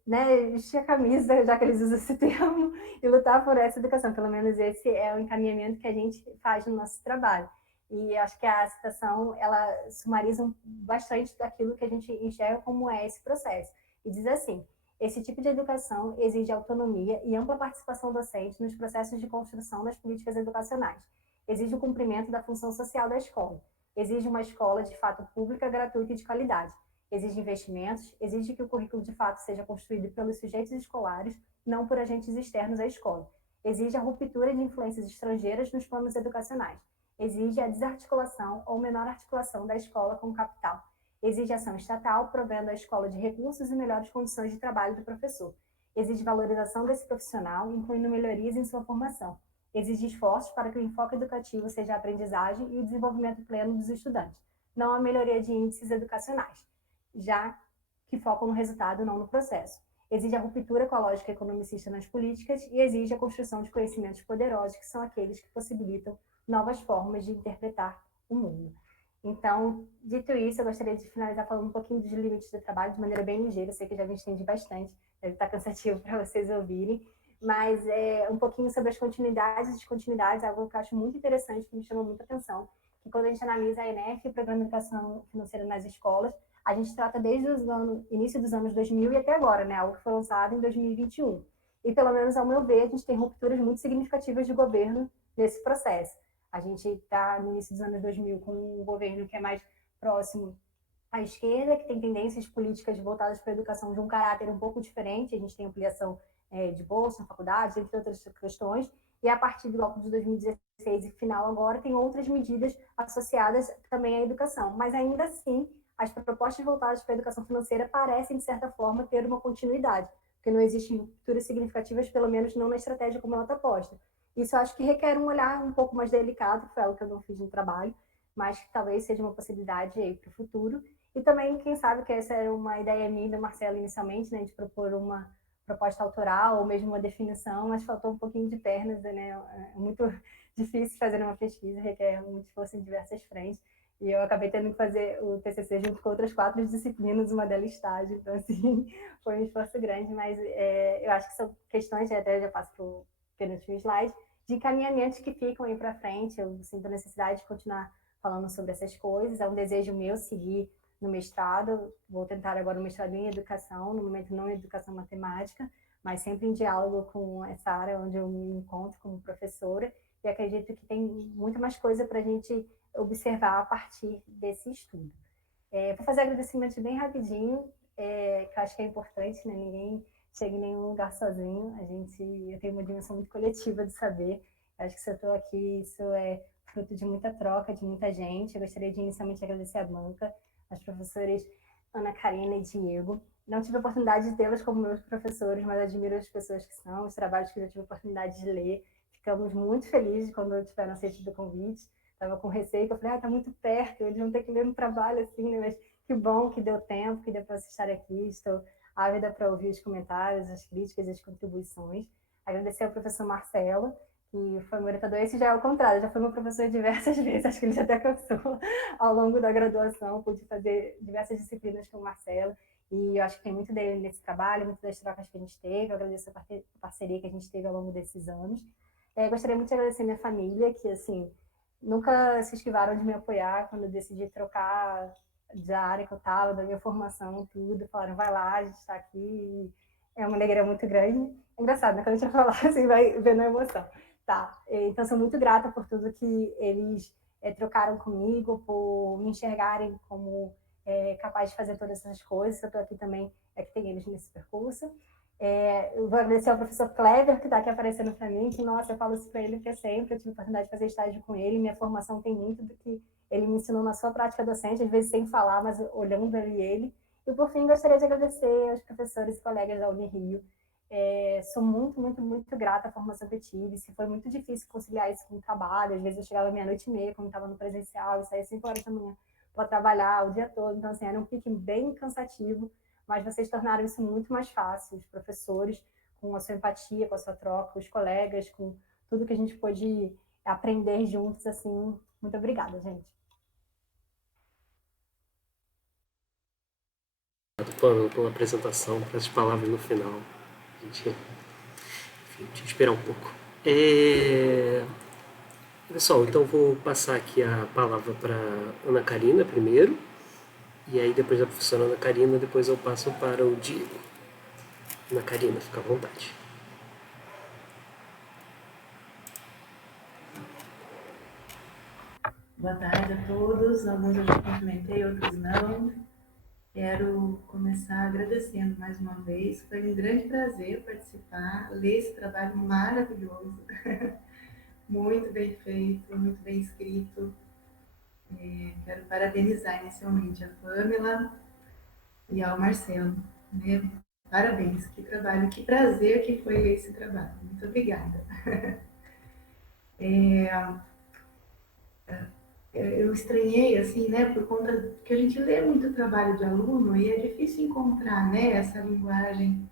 né, vestir a camisa, já que eles usam esse termo, e lutar por essa educação. Pelo menos esse é o encaminhamento que a gente faz no nosso trabalho. E acho que a citação, ela sumariza bastante daquilo que a gente enxerga como é esse processo. E diz assim: esse tipo de educação exige autonomia e ampla participação docente nos processos de construção das políticas educacionais. Exige o cumprimento da função social da escola. Exige uma escola, de fato, pública, gratuita e de qualidade. Exige investimentos, exige que o currículo de fato seja construído pelos sujeitos escolares, não por agentes externos à escola. Exige a ruptura de influências estrangeiras nos planos educacionais. Exige a desarticulação ou menor articulação da escola com o capital. Exige ação estatal, provendo a escola de recursos e melhores condições de trabalho do professor. Exige valorização desse profissional, incluindo melhorias em sua formação. Exige esforços para que o enfoque educativo seja a aprendizagem e o desenvolvimento pleno dos estudantes, não a melhoria de índices educacionais, já que focam no resultado, não no processo. Exige a ruptura com a lógica economicista nas políticas e exige a construção de conhecimentos poderosos, que são aqueles que possibilitam novas formas de interpretar o mundo. Então, dito isso, eu gostaria de finalizar falando um pouquinho dos limites do trabalho, de maneira bem ligeira. Eu sei que já me estendi bastante, deve estar cansativo para vocês ouvirem, mas um pouquinho sobre as continuidades e descontinuidades, algo que eu acho muito interessante, que me chama muita atenção, que quando a gente analisa a ENEF, o Programa de Educação Financeira nas escolas, a gente trata desde o início dos anos 2000 e até agora, né? Algo que foi lançado em 2021. E, pelo menos, ao meu ver, a gente tem rupturas muito significativas de governo nesse processo. A gente está no início dos anos 2000 com um governo que é mais próximo à esquerda, que tem tendências políticas voltadas para a educação de um caráter um pouco diferente. A gente tem ampliação de bolsa na faculdade, entre outras questões. E a partir do golpe de 2016 e final agora, tem outras medidas associadas também à educação. Mas, ainda assim, as propostas voltadas para a educação financeira parecem, de certa forma, ter uma continuidade, porque não existem rupturas significativas, pelo menos não na estratégia como ela está posta. Isso eu acho que requer um olhar um pouco mais delicado, que foi algo que eu não fiz no trabalho, mas que talvez seja uma possibilidade aí para o futuro. E também, quem sabe, que essa era uma ideia minha do Marcelo inicialmente, né, de propor uma proposta autoral ou mesmo uma definição, mas faltou um pouquinho de pernas, né? É muito difícil fazer uma pesquisa, requer muito esforço em diversas frentes. E eu acabei tendo que fazer o TCC junto com outras 4 disciplinas, uma delas estágio, então, assim, foi um esforço grande, mas eu acho que são questões, até eu já passo para o penúltimo slide, de encaminhamentos que ficam aí para frente. Eu sinto a necessidade de continuar falando sobre essas coisas, é um desejo meu seguir no mestrado, vou tentar agora o mestrado em educação, no momento não em educação matemática, mas sempre em diálogo com essa área onde eu me encontro como professora, e acredito que tem muito mais coisa para a gente observar a partir desse estudo. Vou fazer agradecimentos bem rapidinho, que eu acho que é importante, né? Ninguém chega em nenhum lugar sozinho, eu tenho uma dimensão muito coletiva de saber, eu acho que se eu estou aqui, isso é fruto de muita troca, de muita gente. Eu gostaria de inicialmente agradecer a banca, as professoras Ana Karina e Diego. Não tive a oportunidade de tê-las como meus professores, mas admiro as pessoas que são, os trabalhos que eu já tive a oportunidade de ler. Ficamos muito felizes quando tiveram aceito o convite. Estava com receio, que eu falei, tá muito perto, eles vão ter que ler no trabalho, assim, né? Mas que bom que deu tempo, que deu para vocês estar aqui. Estou ávida para ouvir os comentários, as críticas e as contribuições. Agradecer ao professor Marcelo, que foi meu orientador. Esse já é o contrário, já foi meu professor diversas vezes, acho que ele já até cansou ao longo da graduação. Pude fazer diversas disciplinas com o Marcelo, e eu acho que tem muito dele nesse trabalho, muito das trocas que a gente teve. Eu agradeço a parceria que a gente teve ao longo desses anos. Gostaria muito de agradecer minha família, que, assim, nunca se esquivaram de me apoiar quando eu decidi trocar da área que eu estava, da minha formação, tudo. Falaram, vai lá, a gente está aqui. É uma alegria muito grande. É engraçado, né? Quando a gente vai falar, assim, vai vendo a emoção. Tá, então sou muito grata por tudo que eles trocaram comigo, por me enxergarem como capaz de fazer todas essas coisas. Eu estou aqui também, que tem eles nesse percurso. Eu vou agradecer ao professor Clever, que está aqui aparecendo para mim, que, nossa, eu falo isso para ele, porque sempre eu tive a oportunidade de fazer estágio com ele. Minha formação tem muito do que ele me ensinou na sua prática docente, às vezes sem falar, mas olhando ali ele. E, por fim, gostaria de agradecer aos professores e colegas da Unirio. Sou muito, muito, muito grata à formação que eu tive. Se foi muito difícil conciliar isso com o trabalho, às vezes eu chegava meia-noite e meia, quando estava no presencial, e saía 5 horas da manhã para trabalhar o dia todo. Então, assim, era um pique bem cansativo, mas vocês tornaram isso muito mais fácil, os professores, com a sua empatia, com a sua troca, os colegas, com tudo que a gente pôde aprender juntos, assim. Muito obrigada, gente. Obrigado, Pamela, pela apresentação, por essas palavras no final. A gente, enfim, deixa eu esperar um pouco. Pessoal, então vou passar aqui a palavra para Ana Karina primeiro, e aí depois da professora Ana Karina, depois eu passo para o Diego. Ana Karina, fica à vontade. Boa tarde a todos, alguns eu já cumprimentei, outros não. Quero começar agradecendo mais uma vez, foi um grande prazer participar, ler esse trabalho maravilhoso, muito bem feito, muito bem escrito. Quero parabenizar inicialmente a Pamela e ao Marcelo, né? Parabéns, que trabalho, que prazer que foi ler esse trabalho, muito obrigada. Eu estranhei, assim, né, por conta que a gente lê muito trabalho de aluno e é difícil encontrar, né, essa linguagem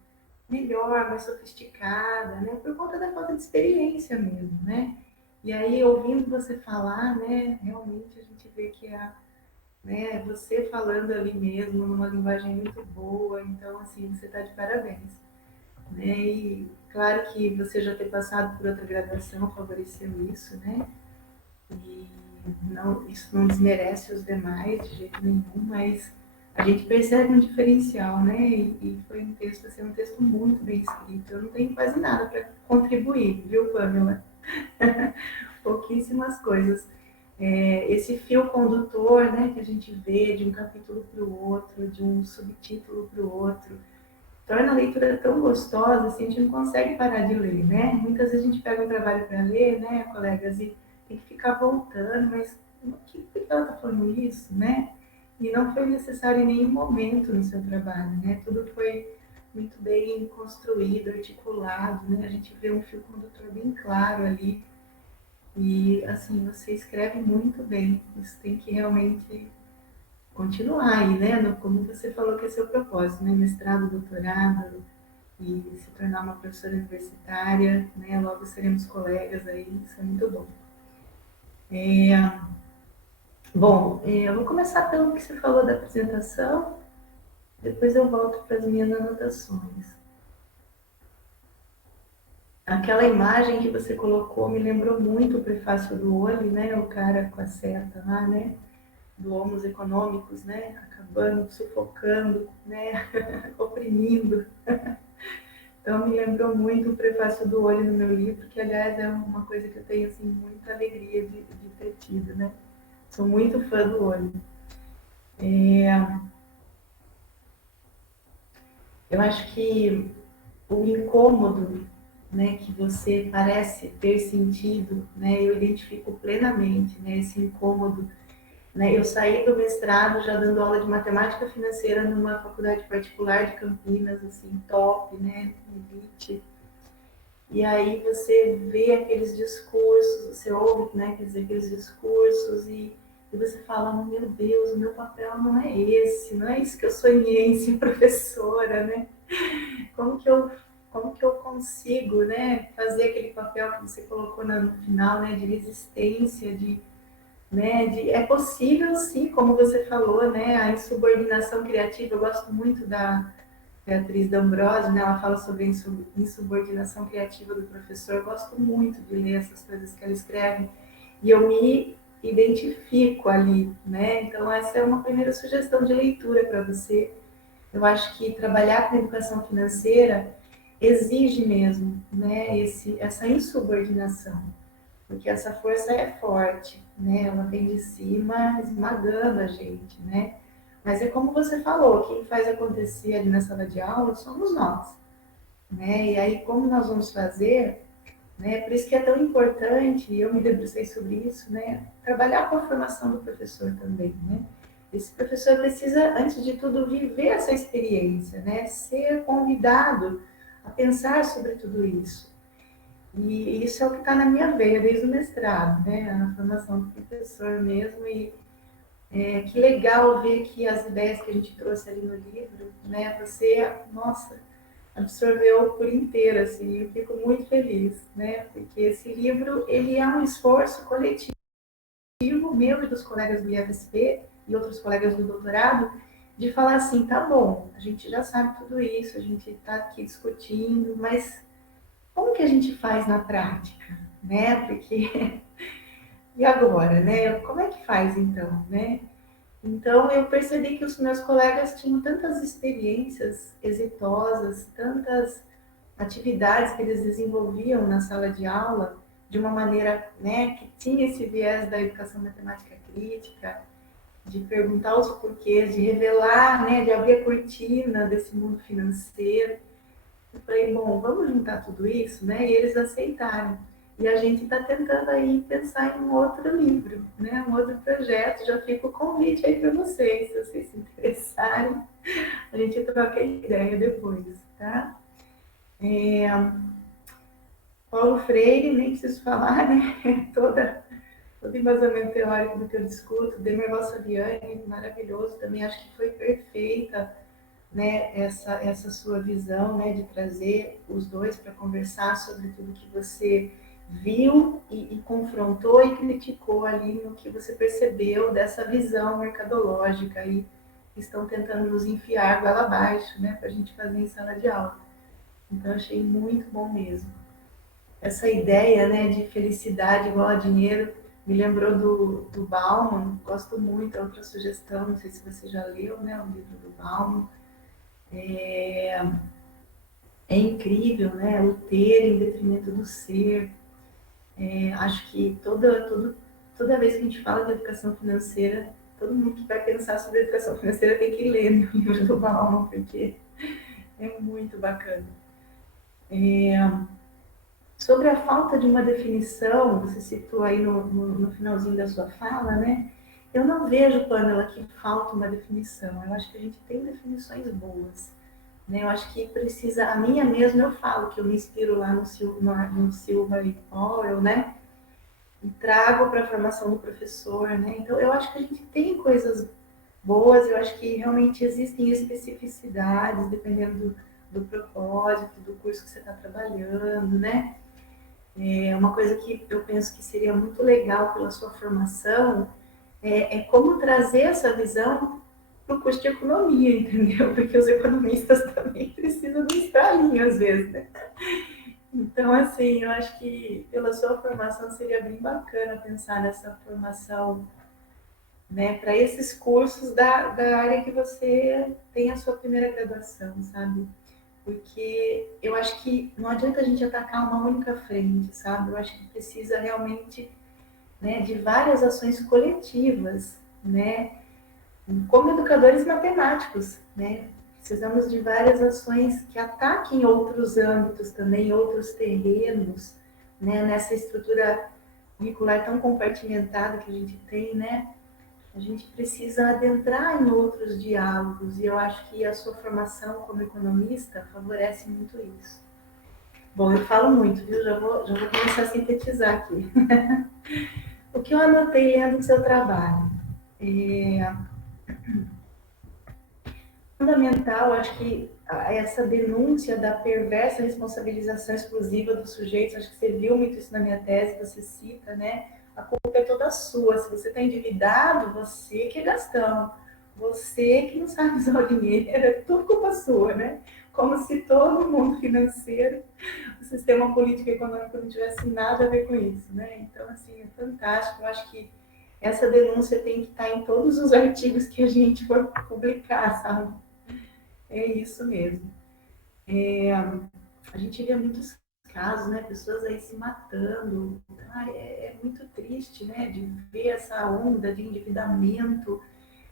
melhor, mais sofisticada, né, por conta da falta de experiência mesmo, né. E aí, ouvindo você falar, né, realmente a gente vê que né, você falando ali mesmo, numa linguagem muito boa, então, assim, você está de parabéns. Né, e claro que você já ter passado por outra graduação favoreceu isso, né, e não, isso não desmerece os demais de jeito nenhum, mas a gente percebe um diferencial, né? E foi um texto, assim, um texto muito bem escrito. Eu não tenho quase nada para contribuir, viu, Pamela? Pouquíssimas coisas. Esse fio condutor, né, que a gente vê de um capítulo para o outro, de um subtítulo para o outro, torna a leitura tão gostosa, assim, a gente não consegue parar de ler, né? Muitas vezes a gente pega um trabalho para ler, né, colegas, e tem que ficar voltando, mas por que ela está falando isso, né? E não foi necessário em nenhum momento no seu trabalho, né? Tudo foi muito bem construído, articulado, né? A gente vê um fio condutor bem claro ali. E, assim, você escreve muito bem. Isso tem que realmente continuar aí, né? Como você falou que é seu propósito, né? Mestrado, doutorado e se tornar uma professora universitária, né? Logo seremos colegas aí, isso é muito bom. Bom, eu vou começar pelo que você falou da apresentação, depois eu volto para as minhas anotações. Aquela imagem que você colocou me lembrou muito o prefácio do Oli, né? O cara com a seta lá, né? Do Homos Econômicos, né? Acabando, sufocando, né? Oprimindo. Então me lembrou muito o prefácio do Oli no meu livro, que aliás é uma coisa que eu tenho assim muita alegria de ter tido, né? Sou muito fã do Oli. Eu acho que o incômodo, né, que você parece ter sentido, né, eu identifico plenamente, né, esse incômodo. Né, eu saí do mestrado já dando aula de matemática financeira numa faculdade particular de Campinas, assim, top, né, elite. E aí você vê aqueles discursos, você ouve, né, quer dizer, aqueles discursos e você fala, meu Deus, o meu papel não é esse, não é isso que eu sonhei em ser professora, né? Como que eu, como que eu consigo, né, fazer aquele papel que você colocou no final, né, de resistência, é possível sim, como você falou, né, a insubordinação criativa, eu gosto muito da Beatriz D'Ambrosio, né, ela fala sobre a insubordinação criativa do professor, eu gosto muito de ler essas coisas que ela escreve, e eu me identifico ali, né, então essa é uma primeira sugestão de leitura para você. Eu acho que trabalhar com educação financeira exige mesmo, né, essa insubordinação, porque essa força é forte, né, ela vem de cima esmagando a gente, né, mas é como você falou, quem faz acontecer ali na sala de aula somos nós, né, e aí como nós vamos fazer, né, por isso que é tão importante, e eu me debrucei sobre isso, né, trabalhar com a formação do professor também, né, esse professor precisa, antes de tudo, viver essa experiência, né? Ser convidado a pensar sobre tudo isso. E isso é o que está na minha veia desde o mestrado, né? A formação do professor mesmo. E Que legal ver que as ideias que a gente trouxe ali no livro, né, você, nossa, absorveu por inteiro, assim, eu fico muito feliz, né, porque esse livro, ele é um esforço coletivo meu e dos colegas do IFSP e outros colegas do doutorado, de falar assim, tá bom, a gente já sabe tudo isso, a gente está aqui discutindo, mas como que a gente faz na prática, né? Porque e agora, né? Como é que faz então, né? Então eu percebi que os meus colegas tinham tantas experiências exitosas, tantas atividades que eles desenvolviam na sala de aula de uma maneira, né, que tinha esse viés da educação matemática crítica, de perguntar os porquês, de revelar, né, de abrir a cortina desse mundo financeiro. Eu falei, bom, vamos juntar tudo isso, né? E eles aceitaram. E a gente está tentando aí pensar em um outro livro, né? Um outro projeto. Já fica o convite aí para vocês, se vocês se interessarem, a gente troca ideia depois, tá? Paulo Freire, nem preciso falar, né? Todo embasamento teórico do que eu discuto. Demerval Saviani, maravilhoso também, acho que foi perfeita, né, essa sua visão, né, de trazer os dois para conversar sobre tudo que você viu e confrontou e criticou ali no que você percebeu dessa visão mercadológica aí que estão tentando nos enfiar goela abaixo, né, para a gente fazer em sala de aula. Então, achei muito bom mesmo. Essa ideia, né, de felicidade igual a dinheiro me lembrou do Bauman, gosto muito, é outra sugestão, não sei se você já leu, né, o livro do Bauman. É incrível, né? O ter em detrimento do ser. Acho que toda vez que a gente fala de educação financeira, todo mundo que vai pensar sobre educação financeira tem que ler o livro do Bauman, porque é muito bacana. Sobre a falta de uma definição, você citou aí no finalzinho da sua fala, né? Eu não vejo, Pamela, que falta uma definição. Eu acho que a gente tem definições boas. Né? Eu acho que precisa, a minha mesmo, eu falo que eu me inspiro lá no Silva e Powell, né? E trago para a formação do professor, né? Então, eu acho que a gente tem coisas boas, eu acho que realmente existem especificidades, dependendo do propósito, do curso que você está trabalhando, né? Uma coisa que eu penso que seria muito legal pela sua formação é como trazer essa visão para o curso de economia, entendeu? Porque os economistas também precisam de um estralinho às vezes, né? Então, assim, eu acho que pela sua formação seria bem bacana pensar nessa formação, né, para esses cursos da área que você tem a sua primeira graduação, sabe? Porque eu acho que não adianta a gente atacar uma única frente, sabe? Eu acho que precisa realmente, né, de várias ações coletivas, né? Como educadores matemáticos, né? Precisamos de várias ações que ataquem outros âmbitos também, outros terrenos, né? Nessa estrutura curricular tão compartimentada que a gente tem, né? A gente precisa adentrar em outros diálogos e eu acho que a sua formação como economista favorece muito isso. Bom, eu falo muito, viu? Já vou começar a sintetizar aqui. O que eu anotei lendo o seu trabalho? Fundamental, acho que essa denúncia da perversa responsabilização exclusiva dos sujeitos, acho que você viu muito isso na minha tese, você cita, né? A culpa é toda sua. Se você está endividado, você que é gastão. Você que não sabe usar o dinheiro, é tudo culpa sua, né? Como se todo mundo financeiro, o sistema político e econômico não tivesse nada a ver com isso, né? Então, assim, é fantástico. Eu acho que essa denúncia tem que estar em todos os artigos que a gente for publicar, sabe? É isso mesmo. A gente vê muitos casos, né? Pessoas aí se matando. É muito triste, né? De ver essa onda de endividamento,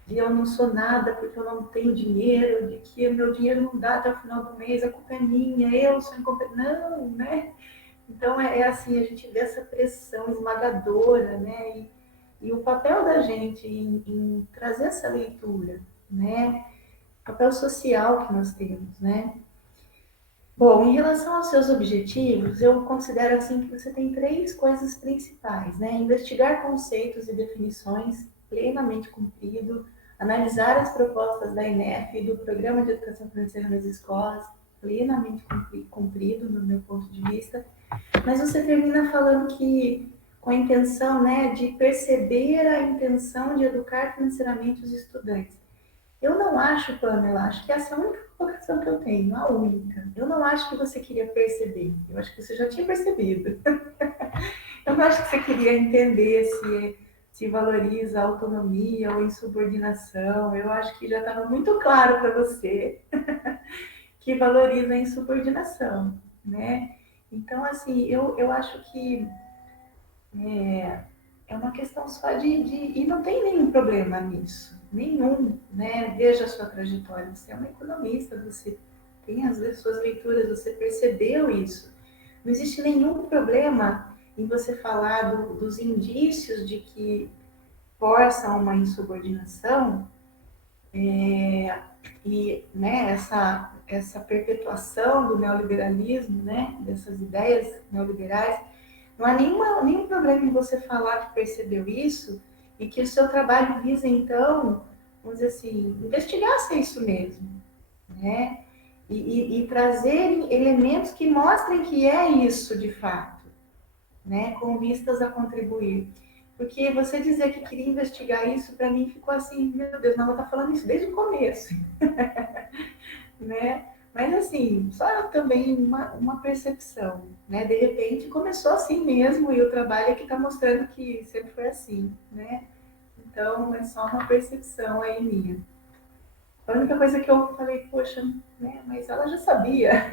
de eu não sou nada porque eu não tenho dinheiro, de que o meu dinheiro não dá até o final do mês, a culpa é minha, eu sou incompetente. Não, né? Então é assim, a gente vê essa pressão esmagadora, né? E o papel da gente em trazer essa leitura, né? O papel social que nós temos, né? Bom, em relação aos seus objetivos, eu considero assim que você tem três coisas principais, né? Investigar conceitos e definições plenamente cumprido. Analisar as propostas da INEF e do Programa de Educação Financeira nas escolas, plenamente cumprido, no meu ponto de vista. Mas você termina falando que com a intenção, né, de perceber a intenção de educar financeiramente os estudantes. Eu não acho, Pamela, acho que essa é a única colocação que eu tenho, a única. Eu não acho que você queria perceber, eu acho que você já tinha percebido. Eu não acho que você queria entender se valoriza a autonomia ou insubordinação. Eu acho que já estava muito claro para você que valoriza a insubordinação, né? Então, assim, eu acho que é uma questão só e não tem nenhum problema nisso, nenhum, né? Veja a sua trajetória, você é uma economista, você tem as suas leituras, você percebeu isso. Não existe nenhum problema em você falar dos indícios de que forçam uma insubordinação, e né, essa perpetuação do neoliberalismo, né, dessas ideias neoliberais. Não há nenhum problema em você falar que percebeu isso e que o seu trabalho visa, então, vamos dizer assim, investigar se é isso mesmo, né? E trazer elementos que mostrem que é isso de fato, né? Com vistas a contribuir. Porque você dizer que queria investigar isso, para mim ficou assim, meu Deus, mas ela está falando isso desde o começo, né? Mas assim, só também uma percepção, né? De repente começou assim mesmo e o trabalho é que está mostrando que sempre foi assim, né? Então é só uma percepção aí minha. A única coisa que eu falei, poxa, né? Mas ela já sabia.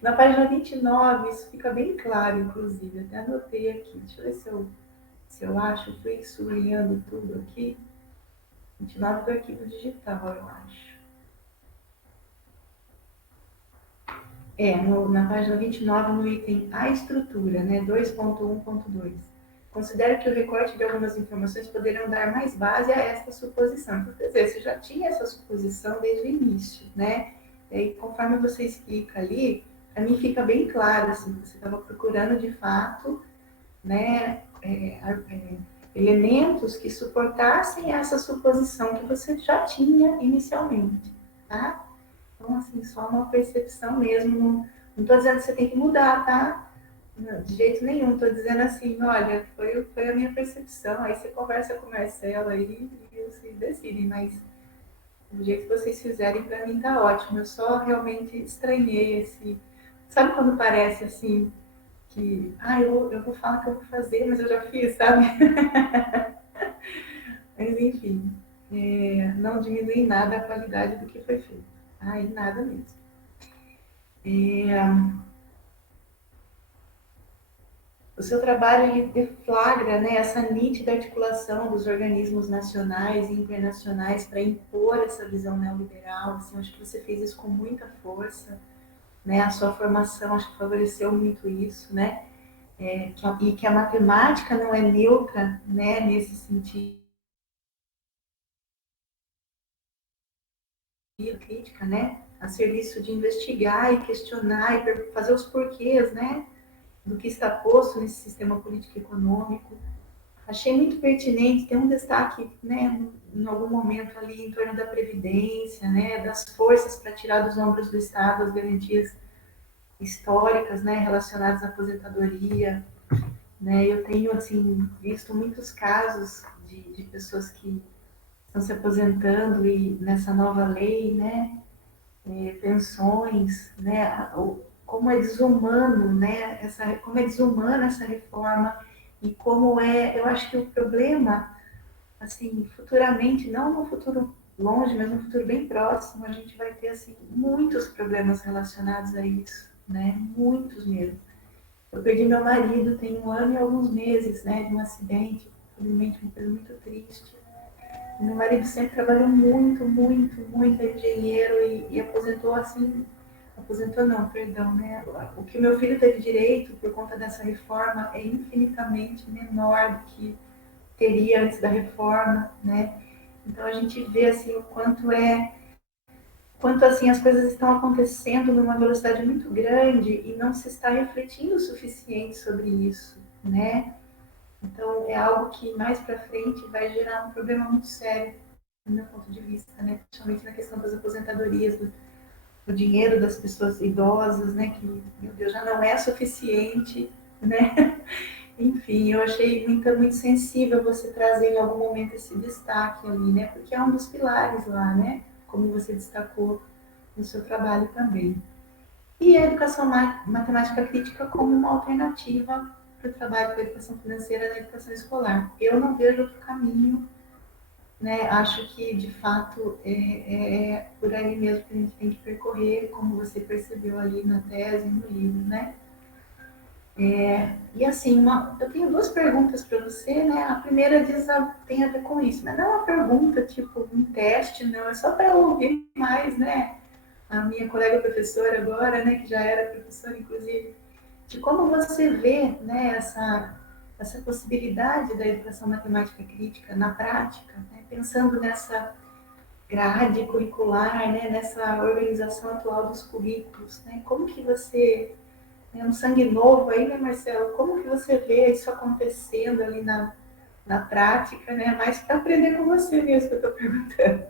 Na página 29, isso fica bem claro, inclusive. Até anotei aqui. Deixa eu ver se eu acho. Eu fui sublinhando tudo aqui. 29 do arquivo digital, eu acho. Na página 29, no item A estrutura, né, 2.1.2. Considero que o recorte de algumas informações poderão dar mais base a esta suposição. Então, quer dizer, você já tinha essa suposição desde o início, né? E aí, conforme você explica ali, para mim fica bem claro, assim, que você estava procurando de fato, né, elementos que suportassem essa suposição que você já tinha inicialmente, tá? Então, assim, só uma percepção mesmo. Não estou dizendo que você tem que mudar, tá? Não, de jeito nenhum. Estou dizendo assim, olha, foi a minha percepção. Aí você conversa com o Marcelo aí e vocês decidem. Mas do jeito que vocês fizerem, para mim tá ótimo. Eu só realmente estranhei esse... Sabe quando parece assim, que... eu vou falar que eu vou fazer, mas eu já fiz, sabe? Mas, enfim, não diminui em nada a qualidade do que foi feito. Em nada mesmo. O seu trabalho ele deflagra, né, essa nítida articulação dos organismos nacionais e internacionais para impor essa visão neoliberal. Assim, acho que você fez isso com muita força, né? A sua formação acho que favoreceu muito isso, né? E que a matemática não é neutra, né, nesse sentido, crítica, né? A serviço de investigar e questionar e fazer os porquês, né? Do que está posto nesse sistema político e econômico. Achei muito pertinente, tem um destaque, né, em algum momento ali em torno da Previdência, né, das forças para tirar dos ombros do Estado as garantias históricas, né, relacionadas à aposentadoria, né, eu tenho, assim, visto muitos casos de pessoas que estão se aposentando e nessa nova lei, né, pensões, né, como é desumano, né, como é desumana essa reforma e como eu acho que o problema, assim, futuramente, não no futuro longe, mas no futuro bem próximo, a gente vai ter, assim, muitos problemas relacionados a isso, né, muitos mesmo. Eu perdi meu marido tem 1 ano e alguns meses, né, de um acidente, infelizmente uma coisa muito triste. Meu marido sempre trabalhou muito, muito, muito, é engenheiro e aposentou assim, aposentou não, perdão, né? O que meu filho teve direito por conta dessa reforma é infinitamente menor do que teria antes da reforma, né? Então a gente vê assim o quanto assim as coisas estão acontecendo numa velocidade muito grande e não se está refletindo o suficiente sobre isso, né? Então, é algo que mais para frente vai gerar um problema muito sério, do meu ponto de vista, né? Principalmente na questão das aposentadorias, do dinheiro das pessoas idosas, né? Que, meu Deus, já não é suficiente, né? Enfim, eu achei muito sensível você trazer em algum momento esse destaque ali, né? Porque é um dos pilares lá, né? Como você destacou no seu trabalho também. E a educação matemática crítica como uma alternativa para o trabalho com a educação financeira na educação escolar. Eu não vejo outro caminho, né? Acho que, de fato, é por aí mesmo que a gente tem que percorrer, como você percebeu ali na tese, no livro, né? E assim, eu tenho duas perguntas para você, né? A primeira tem a ver com isso, mas não é uma pergunta tipo um teste, não, é só para ouvir mais, né? A minha colega professora agora, né, que já era professora, inclusive, de como você vê, né, essa possibilidade da educação matemática crítica na prática, né, pensando nessa grade curricular, né, nessa organização atual dos currículos, né, como que você, né, um sangue novo aí, né, Marcelo, como que você vê isso acontecendo ali na prática, né, mais para aprender com você mesmo que eu estou perguntando.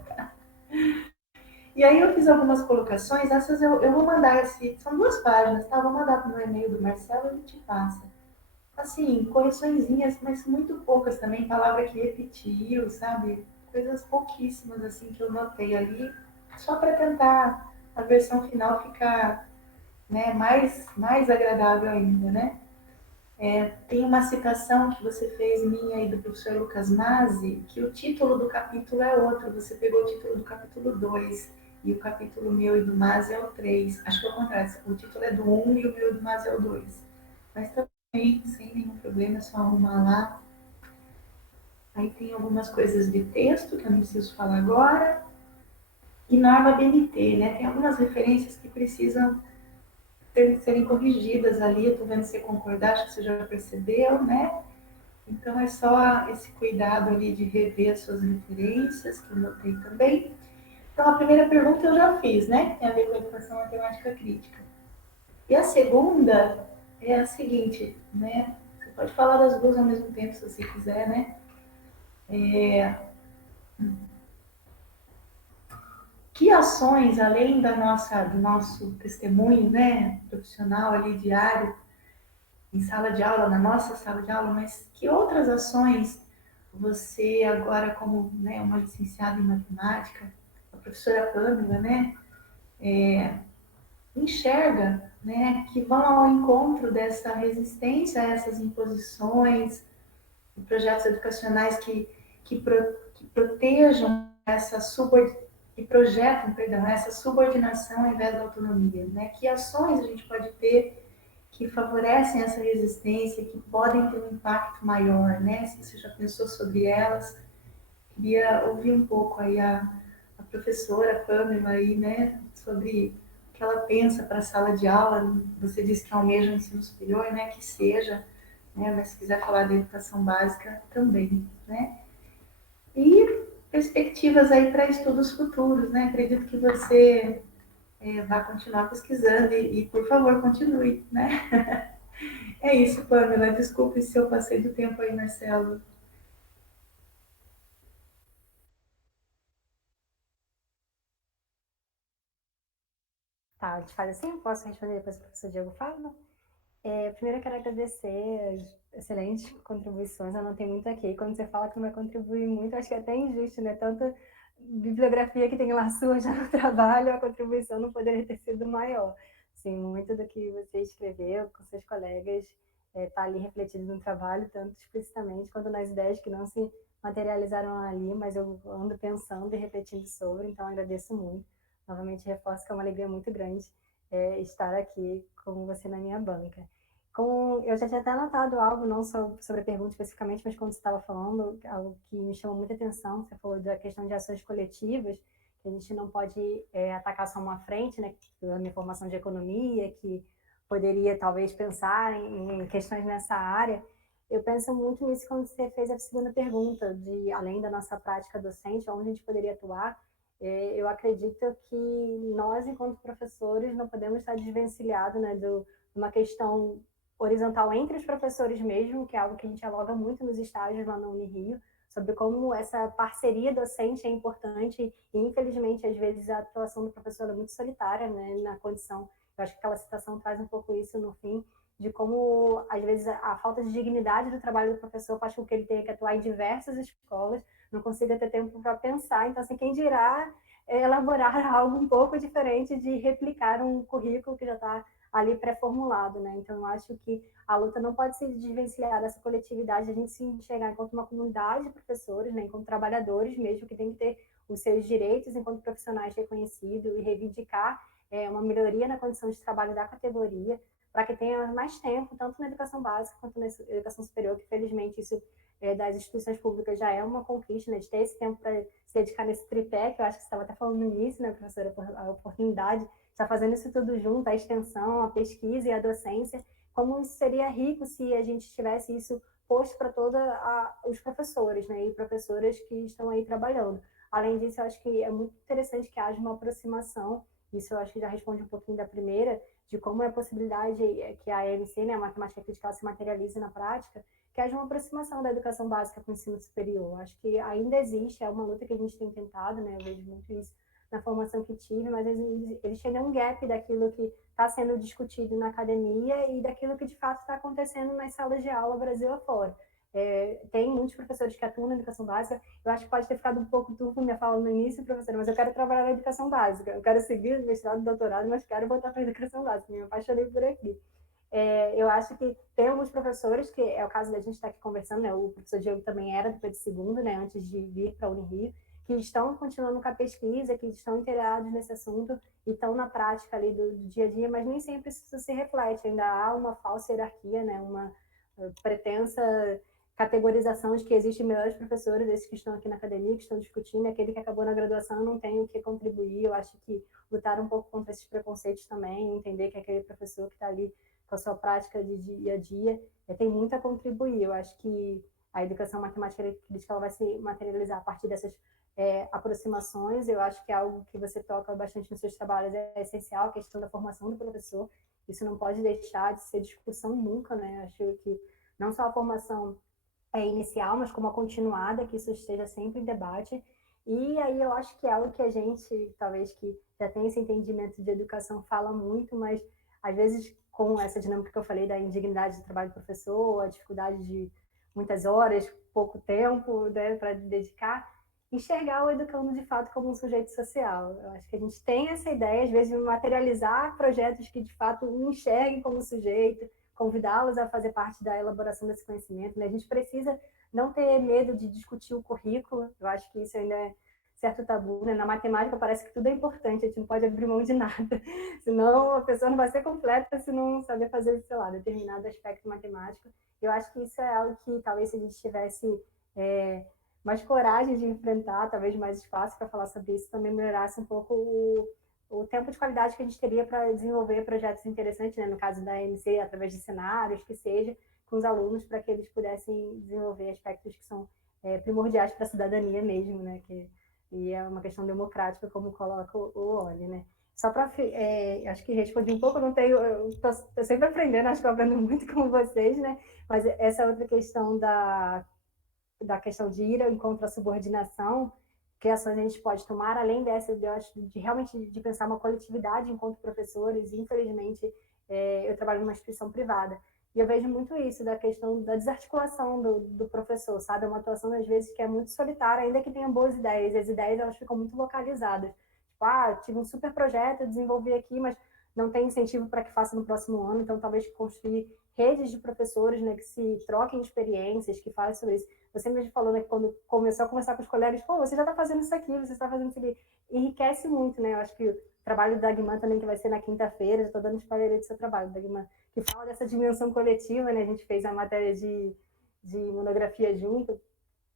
E aí eu fiz algumas colocações, essas eu vou mandar, são 2 páginas, tá? Eu vou mandar no e-mail do Marcelo e ele te passa. Assim, correçõezinhas, mas muito poucas também, palavra que repetiu, sabe? Coisas pouquíssimas, assim, que eu notei ali, só para tentar a versão final ficar, né, mais agradável ainda, né? Tem uma citação que você fez minha e do professor Lucas Mazzi, que o título do capítulo é outro. Você pegou o título do capítulo 2 e o capítulo meu e do Mazzi é o 3. Acho que é o contrário. O título é do 1 e o meu e do Mazzi é o 2. Mas também, sem nenhum problema, é só arrumar lá. Aí tem algumas coisas de texto que eu não preciso falar agora. E norma BNT, né? Tem algumas referências que precisam serem corrigidas ali. Eu estou vendo se você concordar, acho que você já percebeu, né? Então é só esse cuidado ali de rever as suas referências, que eu notei também. Então a primeira pergunta eu já fiz, né? Tem a ver com a educação matemática crítica. E a segunda é a seguinte, né? Você pode falar das duas ao mesmo tempo, se você quiser, né? Que ações, além do nosso testemunho, né, profissional ali diário, em sala de aula, na nossa sala de aula, mas que outras ações você agora como, né, uma licenciada em matemática, a professora Pâmela, né, enxerga, né, que vão ao encontro dessa resistência a essas imposições, projetos educacionais que protejam essa que projetam, perdão, essa subordinação ao invés da autonomia, né? Que ações a gente pode ter que favorecem essa resistência, que podem ter um impacto maior, né? Se você já pensou sobre elas, queria ouvir um pouco aí a professora Pamela aí, né? Sobre o que ela pensa para a sala de aula. Você disse que almeja o ensino superior, né? Que seja, né? Mas se quiser falar da educação básica também, né? E perspectivas aí para estudos futuros, né? Acredito que você vai continuar pesquisando e, por favor, continue, né? É isso, Pamela. Desculpe se eu passei do tempo aí, Marcelo. Tá, a gente faz assim? Posso responder depois que o professor Diego fala? Primeiro eu quero agradecer as excelentes contribuições, eu não tenho muito aqui. Quando você fala que não vai contribuir muito, acho que é até injusto, né? Tanta bibliografia que tem lá sua já no trabalho, a contribuição não poderia ter sido maior. Sim, muito do que você escreveu com seus colegas está ali refletido no trabalho, tanto explicitamente quanto nas ideias que não se materializaram ali, mas eu ando pensando e refletindo sobre, então agradeço muito. Novamente reforço que é uma alegria muito grande estar aqui com você na minha banca. Eu já tinha até anotado algo, não só sobre a pergunta especificamente, mas quando você estava falando, algo que me chamou muita atenção, você falou da questão de ações coletivas, que a gente não pode atacar só uma frente, né, a minha formação de economia, que poderia talvez pensar em questões nessa área. Eu penso muito nisso quando você fez a segunda pergunta, de além da nossa prática docente, onde a gente poderia atuar. Eu acredito que nós, enquanto professores, não podemos estar desvencilhados, né, de uma questão horizontal entre os professores mesmo, que é algo que a gente dialoga muito nos estágios lá na Unirio, sobre como essa parceria docente é importante e, infelizmente, às vezes a atuação do professor é muito solitária, né, na condição. Eu acho que aquela citação traz um pouco isso no fim, de como, às vezes, a falta de dignidade do trabalho do professor faz com que ele tenha que atuar em diversas escolas, não consiga ter tempo para pensar. Então, assim, quem dirá elaborar algo um pouco diferente de replicar um currículo que já está ali pré-formulado, né? Então, eu acho que a luta não pode se desvencilhar dessa coletividade, a gente se enxergar enquanto uma comunidade de professores, né, enquanto trabalhadores mesmo, que tem que ter os seus direitos enquanto profissionais reconhecidos e reivindicar uma melhoria na condição de trabalho da categoria, para que tenha mais tempo, tanto na educação básica quanto na educação superior, que felizmente isso das instituições públicas já é uma conquista, né, de ter esse tempo para se dedicar nesse tripé, que eu acho que você estava até falando no início, né, professora, a oportunidade de estar fazendo isso tudo junto, a extensão, a pesquisa e a docência, como isso seria rico se a gente tivesse isso posto para todos os professores, né, e professoras que estão aí trabalhando. Além disso, eu acho que é muito interessante que haja uma aproximação, isso eu acho que já responde um pouquinho da primeira, de como é a possibilidade que a EMC, né, a matemática crítica, ela se materialize na prática, que haja uma aproximação da educação básica com o ensino superior. Acho que ainda existe, é uma luta que a gente tem tentado, né, eu vejo muito isso na formação que tive, mas existe ainda um gap daquilo que está sendo discutido na academia e daquilo que de fato está acontecendo nas salas de aula Brasil afora. Tem muitos professores que atuam na educação básica, eu acho que pode ter ficado um pouco turvo minha fala no início, professora, mas eu quero trabalhar na educação básica, eu quero seguir o mestrado, doutorado, mas quero voltar para a educação básica, me apaixonei por aqui. Eu acho que tem alguns professores, que é o caso da gente estar aqui conversando, né? O professor Diego também era depois de segundo, né? Antes de vir para a Unirio, que estão continuando com a pesquisa, que estão inteirados nesse assunto e estão na prática ali do dia a dia, mas nem sempre isso se reflete, ainda há uma falsa hierarquia, né? Uma pretensa categorização de que existem melhores professores, esses que estão aqui na academia, que estão discutindo, aquele que acabou na graduação não tem o que contribuir. Eu acho que lutar um pouco contra esses preconceitos também, entender que aquele professor que está ali com a sua prática de dia a dia tem muito a contribuir. Eu acho que a educação matemática e crítica ela vai se materializar a partir dessas aproximações. Eu acho que é algo que você toca bastante nos seus trabalhos, é essencial, a questão da formação do professor. Isso não pode deixar de ser discussão nunca, né? Acho que não só a formação inicial, mas como a continuada, que isso esteja sempre em debate. E aí eu acho que é algo que a gente, talvez que já tem esse entendimento de educação, fala muito, mas às vezes com essa dinâmica que eu falei da indignidade do trabalho do professor, a dificuldade de muitas horas, pouco tempo, né, para dedicar, enxergar o educando de fato como um sujeito social. Eu acho que a gente tem essa ideia, às vezes, de materializar projetos que de fato o enxerguem como sujeito, convidá-los a fazer parte da elaboração desse conhecimento, né? A gente precisa não ter medo de discutir o currículo, eu acho que isso ainda é certo tabu, né? Na matemática parece que tudo é importante, a gente não pode abrir mão de nada, senão a pessoa não vai ser completa se não saber fazer, sei lá, determinado aspecto matemático. Eu acho que isso é algo que talvez se a gente tivesse mais coragem de enfrentar, talvez mais espaço para falar sobre isso, também melhorasse um pouco o tempo de qualidade que a gente teria para desenvolver projetos interessantes, né? No caso da MC, através de cenários, que seja, com os alunos, para que eles pudessem desenvolver aspectos que são primordiais para a cidadania mesmo, né? E é uma questão democrática, como coloca o Oli, né? Só para, acho que respondi um pouco, não tenho, eu estou sempre aprendendo, acho que eu aprendo muito com vocês, né? Mas essa outra questão da questão de ir ao encontro da subordinação, que ações a gente pode tomar, além dessa, eu acho, de realmente de pensar uma coletividade enquanto professores, e infelizmente eu trabalho numa instituição privada, e eu vejo muito isso, da questão da desarticulação do professor, sabe? É uma atuação, às vezes, que é muito solitária, ainda que tenha boas ideias, e as ideias, elas ficam muito localizadas. Tipo, tive um super projeto, desenvolvi aqui, mas não tem incentivo para que faça no próximo ano, então talvez construir redes de professores, né, que se troquem experiências, que falem sobre isso. Você mesmo falou, né, que quando começou a conversar com os colegas, pô, você já está fazendo isso aqui, você está fazendo isso aqui. Enriquece muito, né? Eu acho que o trabalho do Dagman também, que vai ser na quinta-feira, já estou dando spoiler do seu trabalho, Dagman, que fala dessa dimensão coletiva, né? A gente fez a matéria de monografia junto,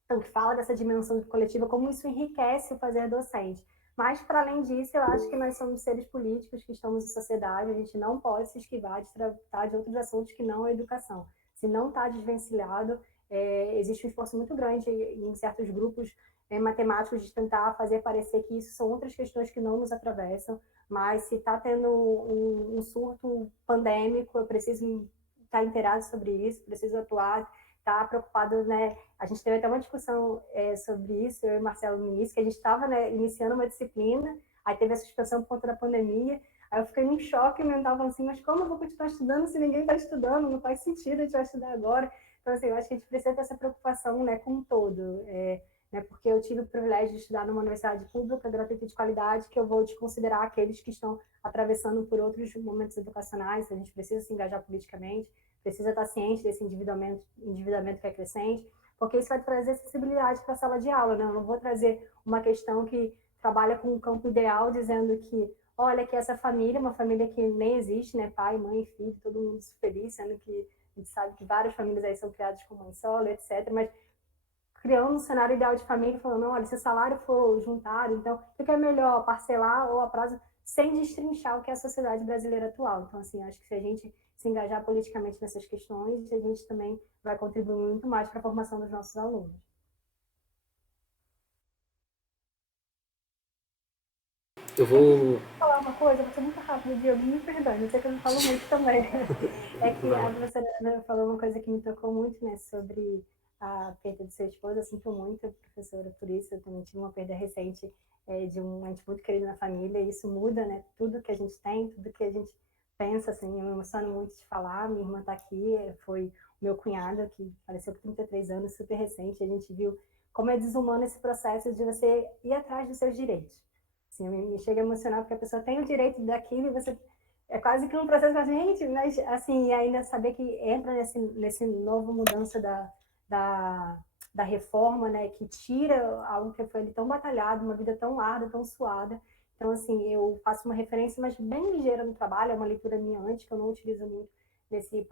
então, que fala dessa dimensão coletiva, como isso enriquece o fazer docente. Mas, para além disso, eu acho que nós somos seres políticos que estamos em sociedade, a gente não pode se esquivar de tratar de outros assuntos que não a educação. Se não está desvencilhado, existe um esforço muito grande em certos grupos matemáticos de tentar fazer parecer que isso são outras questões que não nos atravessam, mas se está tendo um surto pandêmico, eu preciso estar inteirado sobre isso, preciso atuar, estar preocupado, né? A gente teve até uma discussão sobre isso, eu e o Marcelo no início, que a gente estava, né, iniciando uma disciplina, aí teve a suspensão por conta da pandemia, aí eu fiquei num choque mental, falando assim, mas como eu vou continuar estudando se ninguém está estudando? Não faz sentido a gente vai estudar agora. Então, assim, eu acho que a gente precisa ter essa preocupação, né, com um todo, né, porque eu tive o privilégio de estudar numa universidade pública, gratuita e de qualidade, que eu vou desconsiderar aqueles que estão atravessando por outros momentos educacionais. A gente precisa se engajar politicamente, precisa estar ciente desse endividamento que é crescente, porque isso vai trazer acessibilidade para a sala de aula, né? Eu não vou trazer uma questão que trabalha com um campo ideal, dizendo que, olha, que essa família, uma família que nem existe, né? Pai, mãe, filho, todo mundo feliz, sendo que a gente sabe que várias famílias aí são criadas com mãe solo, etc. Mas criando um cenário ideal de família, falando, olha, se o salário for juntado, então, o que é melhor, parcelar ou a prazo, sem destrinchar o que é a sociedade brasileira atual. Então, assim, acho que se a gente se engajar politicamente nessas questões, a gente também vai contribuir muito mais para a formação dos nossos alunos. Eu vou... Falar uma coisa, vou ser muito rápida, Diogo, me perdoe, eu sei que eu não falo muito também. É que a professora Ana falou uma coisa que me tocou muito, né, sobre a perda de seu esposo. Eu sinto muito, professora, por isso. Eu também tive uma perda recente de um ente muito querido na família, e isso muda, né, tudo que a gente tem, tudo que a gente pensa, assim. Eu me emociono muito de falar. Minha irmã está aqui, foi meu cunhado, que faleceu com 33 anos, super recente. A gente viu como é desumano esse processo de você ir atrás dos seus direitos. Assim, me chega a emocionar, porque a pessoa tem o direito daquilo e você é quase que um processo para gente, mas assim, ainda saber que entra nesse novo mudança da, da reforma, né, que tira algo que foi ali tão batalhado, uma vida tão árdua, tão suada. Então, assim, eu faço uma referência, mas bem ligeira no trabalho, é uma leitura minha antes, que eu não utilizo muito nesse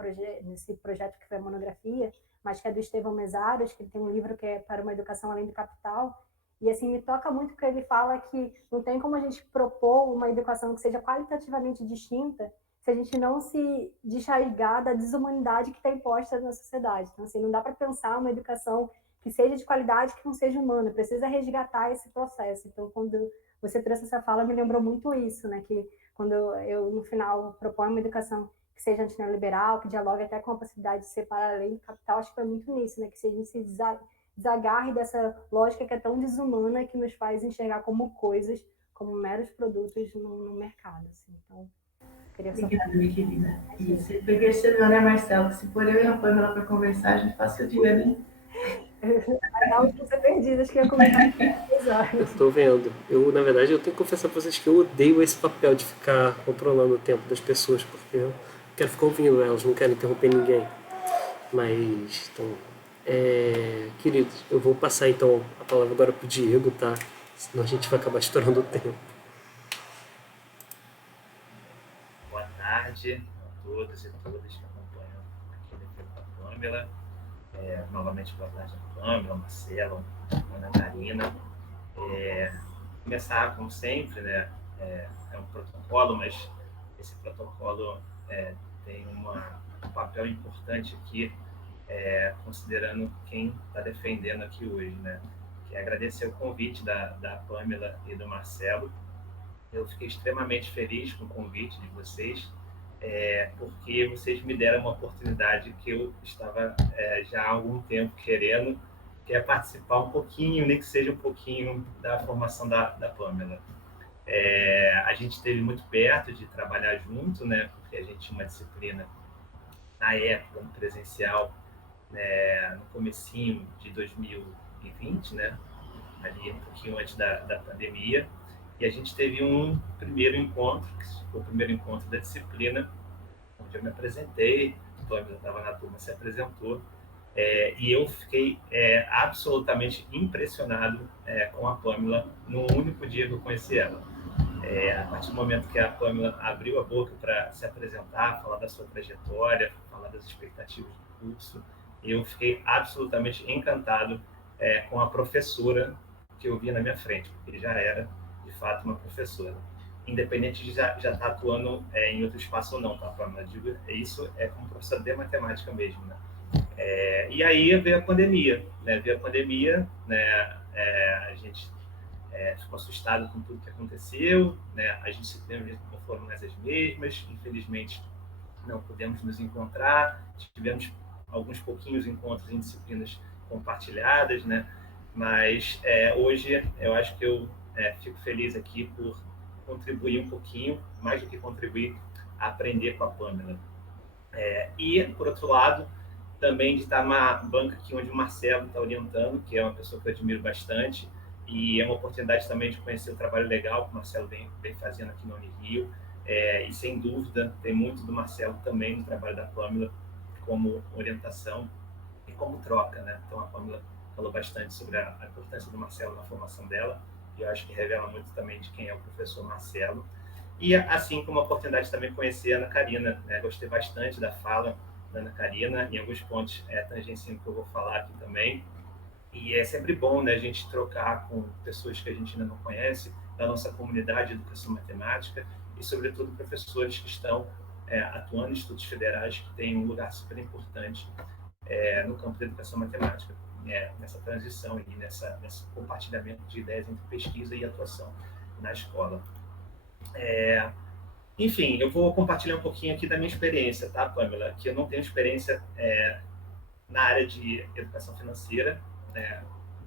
projeto que foi a monografia, mas que é do Estevão Mesaros, que ele tem um livro que é Para uma Educação Além do Capital. E assim, me toca muito porque ele fala que não tem como a gente propor uma educação que seja qualitativamente distinta se a gente não se desarraigar da desumanidade que está imposta na sociedade. Então, assim, não dá para pensar uma educação que seja de qualidade, que não seja humana, precisa resgatar esse processo. Então, quando você trouxe essa fala, me lembrou muito isso, né? Que quando eu no final, proponho uma educação que seja antineoliberal, que dialogue até com a possibilidade de separar a lei do capital, acho que foi muito nisso, né? Que se a gente se desagarre dessa lógica que é tão desumana, que nos faz enxergar como coisas, como meros produtos no mercado. Assim. Então, queria Obrigada, minha querida. E você foi percebeu, né, Marcelo, que se for eu e a Pamela para conversar, a gente passa o dia, né? As aulas vão ser perdidas, que eu ia comentar Eu tô vendo. Eu, na verdade, eu tenho que confessar pra vocês que eu odeio esse papel de ficar controlando o tempo das pessoas, porque eu quero ficar ouvindo elas, não quero interromper ninguém. Mas, então, queridos, eu vou passar então a palavra agora pro Diego, tá? Senão a gente vai acabar estourando o tempo. Boa tarde a todos e todas que acompanham aqui da Pamela. Novamente, boa tarde a Pamela, Marcelo, Ana Karina. Começar, como sempre, né? É um protocolo, mas esse protocolo tem um papel importante aqui, considerando quem está defendendo aqui hoje, né? Que é agradecer o convite da Pamela e do Marcelo. Eu fiquei extremamente feliz com o convite de vocês, porque vocês me deram uma oportunidade que eu estava já há algum tempo querendo, que é participar um pouquinho, nem que seja um pouquinho, da formação da Pamela. A gente esteve muito perto de trabalhar junto, né, porque a gente tinha uma disciplina, na época, no presencial, né, no comecinho de 2020, né, ali um pouquinho antes da pandemia, e a gente teve um primeiro encontro, que foi o primeiro encontro da disciplina, onde eu me apresentei, o Pamela estava na turma, se apresentou, e eu fiquei absolutamente impressionado com a Pamela no único dia que eu conheci ela. A partir do momento que a Pamela abriu a boca para se apresentar, falar da sua trajetória, falar das expectativas do curso, eu fiquei absolutamente encantado com a professora que eu vi na minha frente, porque já era, de fato, uma professora. Independente de já estar atuando em outro espaço ou não, tá, Pamela? Digo, isso é como professora de matemática mesmo, né? E aí veio a pandemia, né? Veio a pandemia, né? A gente ficou assustado com tudo que aconteceu, né? As disciplinas não foram mais as mesmas, infelizmente não pudemos nos encontrar, tivemos alguns pouquinhos encontros em disciplinas compartilhadas, né? Mas hoje eu acho que eu fico feliz aqui por contribuir um pouquinho, mais do que contribuir, a aprender com a Pâmela. E, por outro lado, também de estar numa banca aqui onde o Marcelo está orientando, que é uma pessoa que eu admiro bastante, e é uma oportunidade também de conhecer o trabalho legal que o Marcelo vem fazendo aqui na Unirio, e sem dúvida tem muito do Marcelo também no trabalho da Pâmela como orientação e como troca, né? Então a Pâmela falou bastante sobre a importância do Marcelo na formação dela, e eu acho que revela muito também de quem é o professor Marcelo. E assim como a oportunidade de também conhecer a Ana Karina, né? Gostei bastante da fala da Ana Karina, em alguns pontos tangenciando que eu vou falar aqui também. E é sempre bom, né, a gente trocar com pessoas que a gente ainda não conhece, da nossa comunidade de educação matemática, e sobretudo professores que estão atuando em institutos federais, que têm um lugar super importante no campo da educação matemática, nessa transição e nesse compartilhamento de ideias entre pesquisa e atuação na escola. Enfim, eu vou compartilhar um pouquinho aqui da minha experiência, tá, Pâmela? Que eu não tenho experiência na área de educação financeira,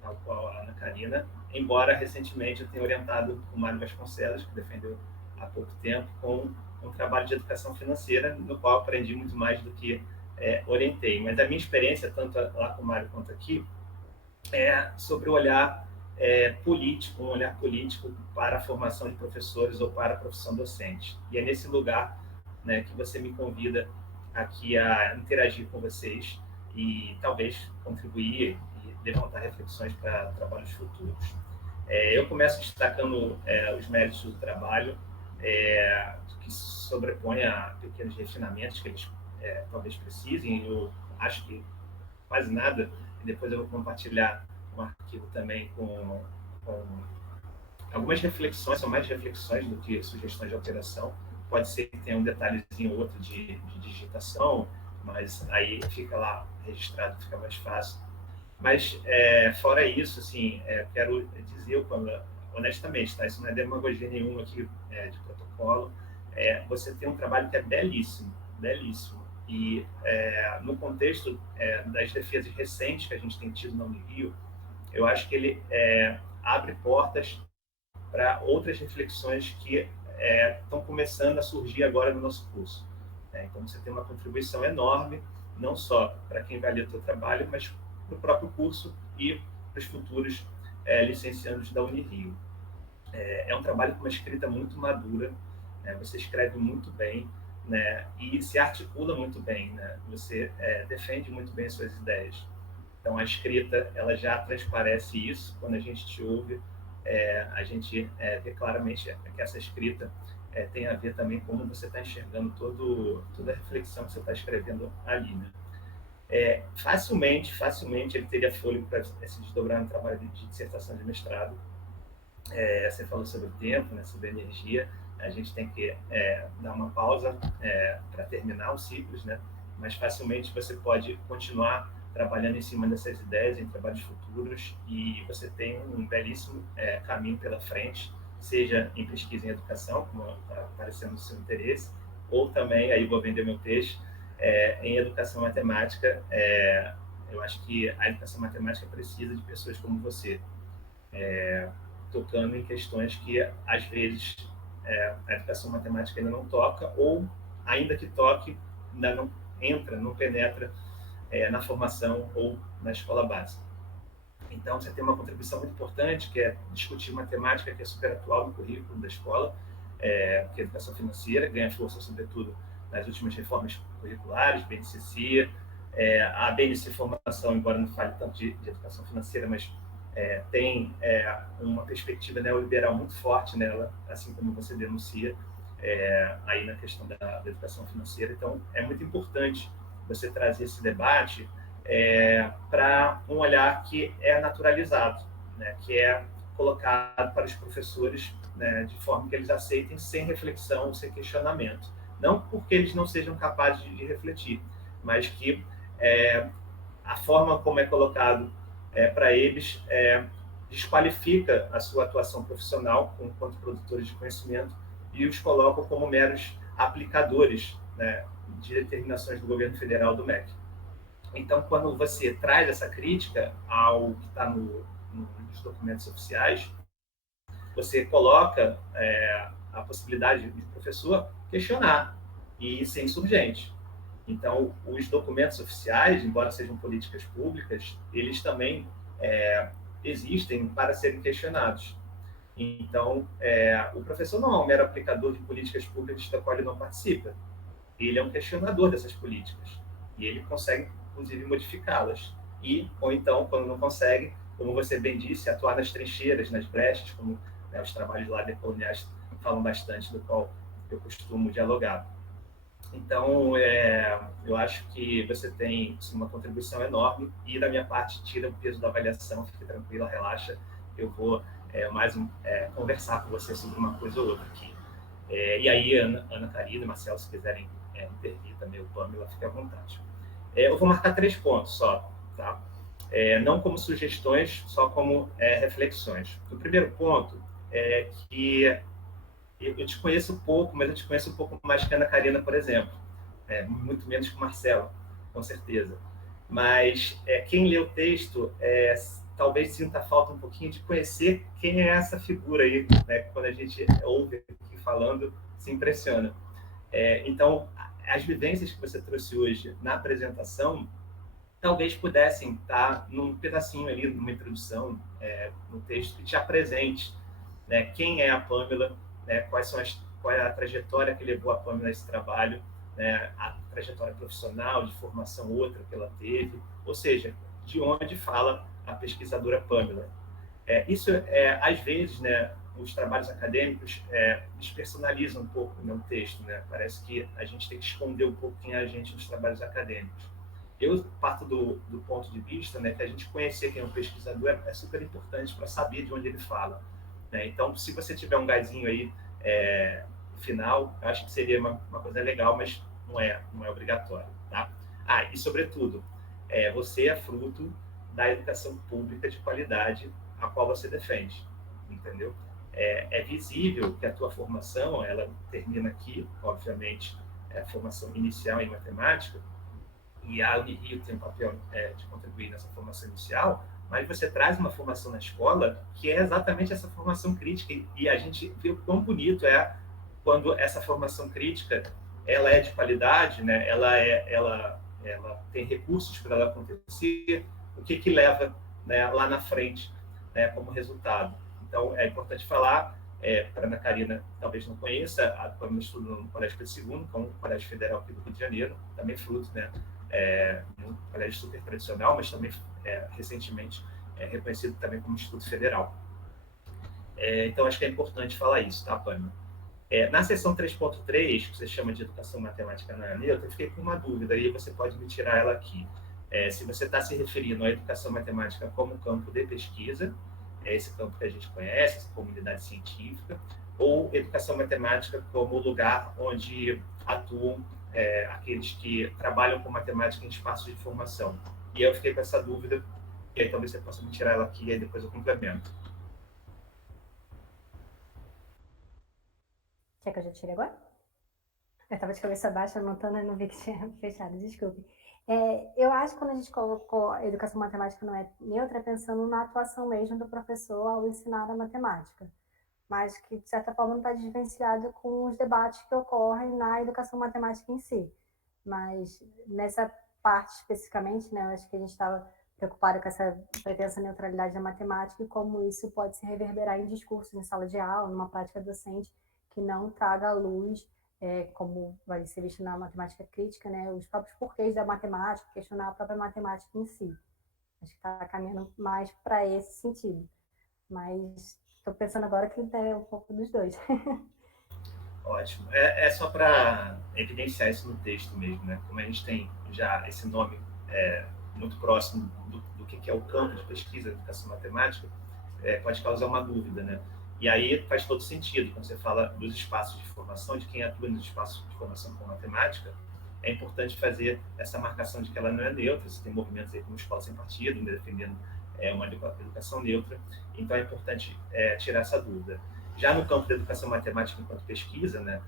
tal qual a Ana Karina, embora recentemente eu tenha orientado o Mário Vasconcelos, que defendeu há pouco tempo, com um trabalho de educação financeira, no qual aprendi muito mais do que orientei. Mas a minha experiência, tanto lá com o Mário quanto aqui, é sobre o olhar político, um olhar político para a formação de professores ou para a profissão docente. E é nesse lugar, né, que você me convida aqui a interagir com vocês e talvez contribuir e levantar reflexões para trabalhos futuros. Eu começo destacando os méritos do trabalho, que sobrepõe a pequenos refinamentos que eles talvez precisem. Eu acho que quase nada, e depois eu vou compartilhar um arquivo também com algumas reflexões, são mais reflexões do que sugestões de alteração. Pode ser que tenha um detalhezinho ou outro de digitação, mas aí fica lá registrado, fica mais fácil. Mas, fora isso, assim, quero dizer, honestamente, tá? Isso não é demagogia nenhuma aqui de protocolo, você tem um trabalho que é belíssimo, belíssimo. E no contexto das defesas recentes que a gente tem tido na Unirio, eu acho que ele abre portas para outras reflexões que estão começando a surgir agora no nosso curso. Então, você tem uma contribuição enorme, não só para quem vai ler o seu trabalho, mas para o próprio curso e para os futuros licenciandos da Unirio. É um trabalho com uma escrita muito madura, né? Você escreve muito bem, né? E se articula muito bem, né? Você defende muito bem as suas ideias. Então, a escrita, ela já transparece isso. Quando a gente te ouve, a gente vê claramente que essa escrita tem a ver também com como você está enxergando toda a reflexão que você está escrevendo ali, né? Facilmente ele teria fôlego para se desdobrar no trabalho de dissertação de mestrado. Você falou sobre o tempo, né, sobre a energia. A gente tem que dar uma pausa para terminar os ciclos, né? Mas facilmente você pode continuar trabalhando em cima dessas ideias em trabalhos futuros, e você tem um belíssimo caminho pela frente, seja em pesquisa em educação, como está aparecendo no seu interesse, ou também, aí vou vender meu peixe, em educação matemática. Eu acho que a educação matemática precisa de pessoas como você, tocando em questões que, às vezes, a educação matemática ainda não toca, ou, ainda que toque, ainda não entra, não penetra na formação ou na escola básica. Então, você tem uma contribuição muito importante, que é discutir matemática, que é super atual no currículo da escola, que é a educação financeira, ganha força, sobretudo, nas últimas reformas curriculares, BNCC, a BNC Formação, embora não fale tanto de educação financeira, mas tem uma perspectiva neoliberal muito forte nela, assim como você denuncia aí na questão da educação financeira. Então, é muito importante você trazer esse debate para um olhar que é naturalizado, né, que é colocado para os professores, né, de forma que eles aceitem sem reflexão, sem questionamento. Não porque eles não sejam capazes de refletir, mas que a forma como é colocado para eles desqualifica a sua atuação profissional enquanto produtores de conhecimento e os colocam como meros aplicadores né, de determinações do governo federal do MEC. Então, quando você traz essa crítica ao que está nos documentos oficiais, você coloca a possibilidade do professor questionar e ser insurgente. Então, os documentos oficiais, embora sejam políticas públicas, eles também existem para serem questionados. Então, o professor não é um mero aplicador de políticas públicas da qual ele não participa. Ele é um questionador dessas políticas. E ele consegue, inclusive, modificá-las. Ou então, quando não consegue, como você bem disse, atuar nas trincheiras, nas brechas, como, né, os trabalhos lá decoloniais falam bastante, do qual eu costumo dialogar. Então, eu acho que você tem uma contribuição enorme e, da minha parte, tira o peso da avaliação, fique tranquila, relaxa, eu vou conversar com você sobre uma coisa ou outra aqui. E aí, Ana Karina e Marcelo, se quiserem intervir também, o Pamela, fique à vontade. Eu vou marcar 3 pontos só, tá? Não como sugestões, só como reflexões. O primeiro ponto é que eu te conheço pouco, mas eu te conheço um pouco mais que a Ana Karina, por exemplo. Muito menos que o Marcelo, com certeza. Mas quem lê o texto talvez sinta falta um pouquinho de conhecer quem é essa figura aí, né? Quando a gente ouve aqui falando, se impressiona. Então, as vivências que você trouxe hoje na apresentação talvez pudessem estar num pedacinho ali, numa introdução, no texto que te apresente, né, quem é a Pamela, né, qual é a trajetória que levou a Pamela a esse trabalho, né, a trajetória profissional, de formação outra que ela teve, ou seja, de onde fala a pesquisadora Pamela. Isso, às vezes, né, os trabalhos acadêmicos despersonalizam um pouco o meu texto, né? Parece que a gente tem que esconder um pouco quem é a gente nos trabalhos acadêmicos. Eu parto do ponto de vista, né, que a gente conhecer quem é um pesquisador é super importante para saber de onde ele fala, né? Então, se você tiver um gásinho aí final, eu acho que seria uma coisa legal, mas não é obrigatório, tá? E sobretudo, você é fruto da educação pública de qualidade a qual você defende, entendeu? É visível que a tua formação, ela termina aqui, obviamente, a formação inicial em matemática, e a Unirio tem um papel de contribuir nessa formação inicial, mas você traz uma formação na escola que é exatamente essa formação crítica, e a gente vê o quão bonito é quando essa formação crítica ela é de qualidade, né? Ela tem recursos para ela acontecer, o que leva, né, lá na frente, né, como resultado. Então, é importante falar, para a Ana Karina talvez não conheça, a Pamela estudou no Colégio Pedro II, que é um colégio federal aqui do Rio de Janeiro, também fruto, né, um colégio super tradicional, mas também recentemente reconhecido também como Instituto Federal. Então, acho que é importante falar isso, tá, Pamela? Na seção 3.3, que você chama de Educação Matemática na Neutra, eu fiquei com uma dúvida, e você pode me tirar ela aqui. Se você está se referindo à educação matemática como campo de pesquisa, esse campo que a gente conhece, essa comunidade científica, ou educação matemática como lugar onde atuam aqueles que trabalham com matemática em espaços de formação. E eu fiquei com essa dúvida, e aí talvez você possa me tirar ela aqui, e aí depois eu complemento. Quer que eu já tire agora? Eu estava de cabeça baixa anotando e não vi que tinha fechado, desculpe. Eu acho que quando a gente colocou a educação matemática não é neutra, é pensando na atuação mesmo do professor ao ensinar a matemática, mas que, de certa forma, não está desvencilhado com os debates que ocorrem na educação matemática em si. Mas nessa parte especificamente, né, eu acho que a gente estava preocupado com essa pretensa neutralidade da matemática e como isso pode se reverberar em discursos em sala de aula, numa prática docente que não traga à luz, como vai ser visto na matemática crítica, né, os próprios porquês da matemática, questionar a própria matemática em si. Acho que está caminhando mais para esse sentido. Mas estou pensando agora que é um pouco dos dois. Ótimo. É só para evidenciar isso no texto mesmo, né? Como a gente tem já esse nome muito próximo do que é o campo de pesquisa da educação matemática, pode causar uma dúvida, né? E aí faz todo sentido, quando você fala dos espaços de formação, de quem atua nos espaços de formação com matemática, é importante fazer essa marcação de que ela não é neutra. Você tem movimentos aí como Escola Sem Partido, defendendo uma educação neutra, então é importante tirar essa dúvida. Já no campo da educação matemática enquanto pesquisa, né,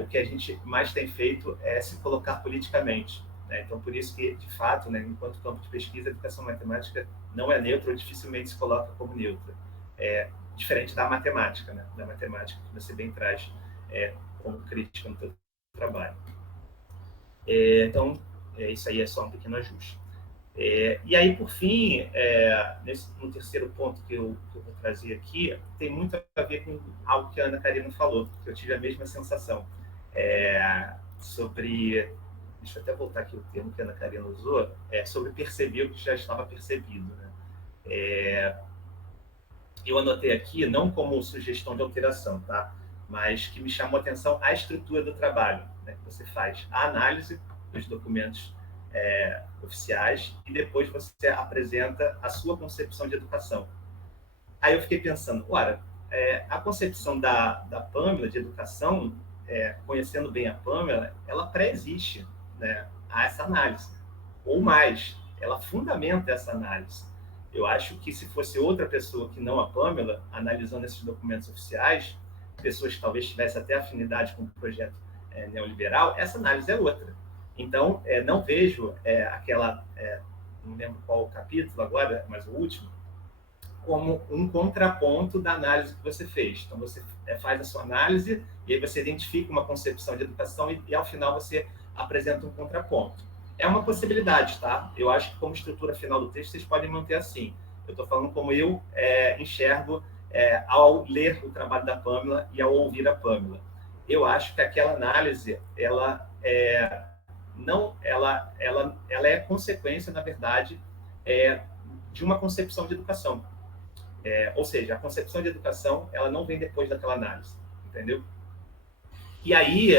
o que a gente mais tem feito é se colocar politicamente, né? Então, por isso que, de fato, né, enquanto campo de pesquisa, a educação matemática não é neutra ou dificilmente se coloca como neutra. Diferente da matemática, né? Da matemática que você bem traz como crítica no seu trabalho. Então, isso aí é só um pequeno ajuste. E aí, por fim, no terceiro ponto que eu vou trazer aqui, tem muito a ver com algo que a Ana Karina falou, que eu tive a mesma sensação, sobre... Deixa eu até voltar aqui o termo que a Ana Karina usou, sobre perceber o que já estava percebido, né? Eu anotei aqui, não como sugestão de alteração, tá? Mas que me chamou a atenção a estrutura do trabalho, né? Você faz a análise dos documentos oficiais e depois você apresenta a sua concepção de educação. Aí eu fiquei pensando, ora, a concepção da Pamela de educação, conhecendo bem a Pamela, ela pré-existe, né, a essa análise. Ou mais, ela fundamenta essa análise. Eu acho que se fosse outra pessoa que não a Pamela, analisando esses documentos oficiais, pessoas que talvez tivessem até afinidade com o projeto neoliberal, essa análise é outra. Então, não vejo aquela, não lembro qual o capítulo agora, mas o último, como um contraponto da análise que você fez. Então, você faz a sua análise e aí você identifica uma concepção de educação e ao final você apresenta um contraponto. É uma possibilidade, tá? Eu acho que como estrutura final do texto vocês podem manter assim. Eu estou falando como eu enxergo ao ler o trabalho da Pamela e ao ouvir a Pamela. Eu acho que aquela análise, ela é consequência, na verdade, de uma concepção de educação. Ou seja, a concepção de educação, ela não vem depois daquela análise, entendeu? E aí,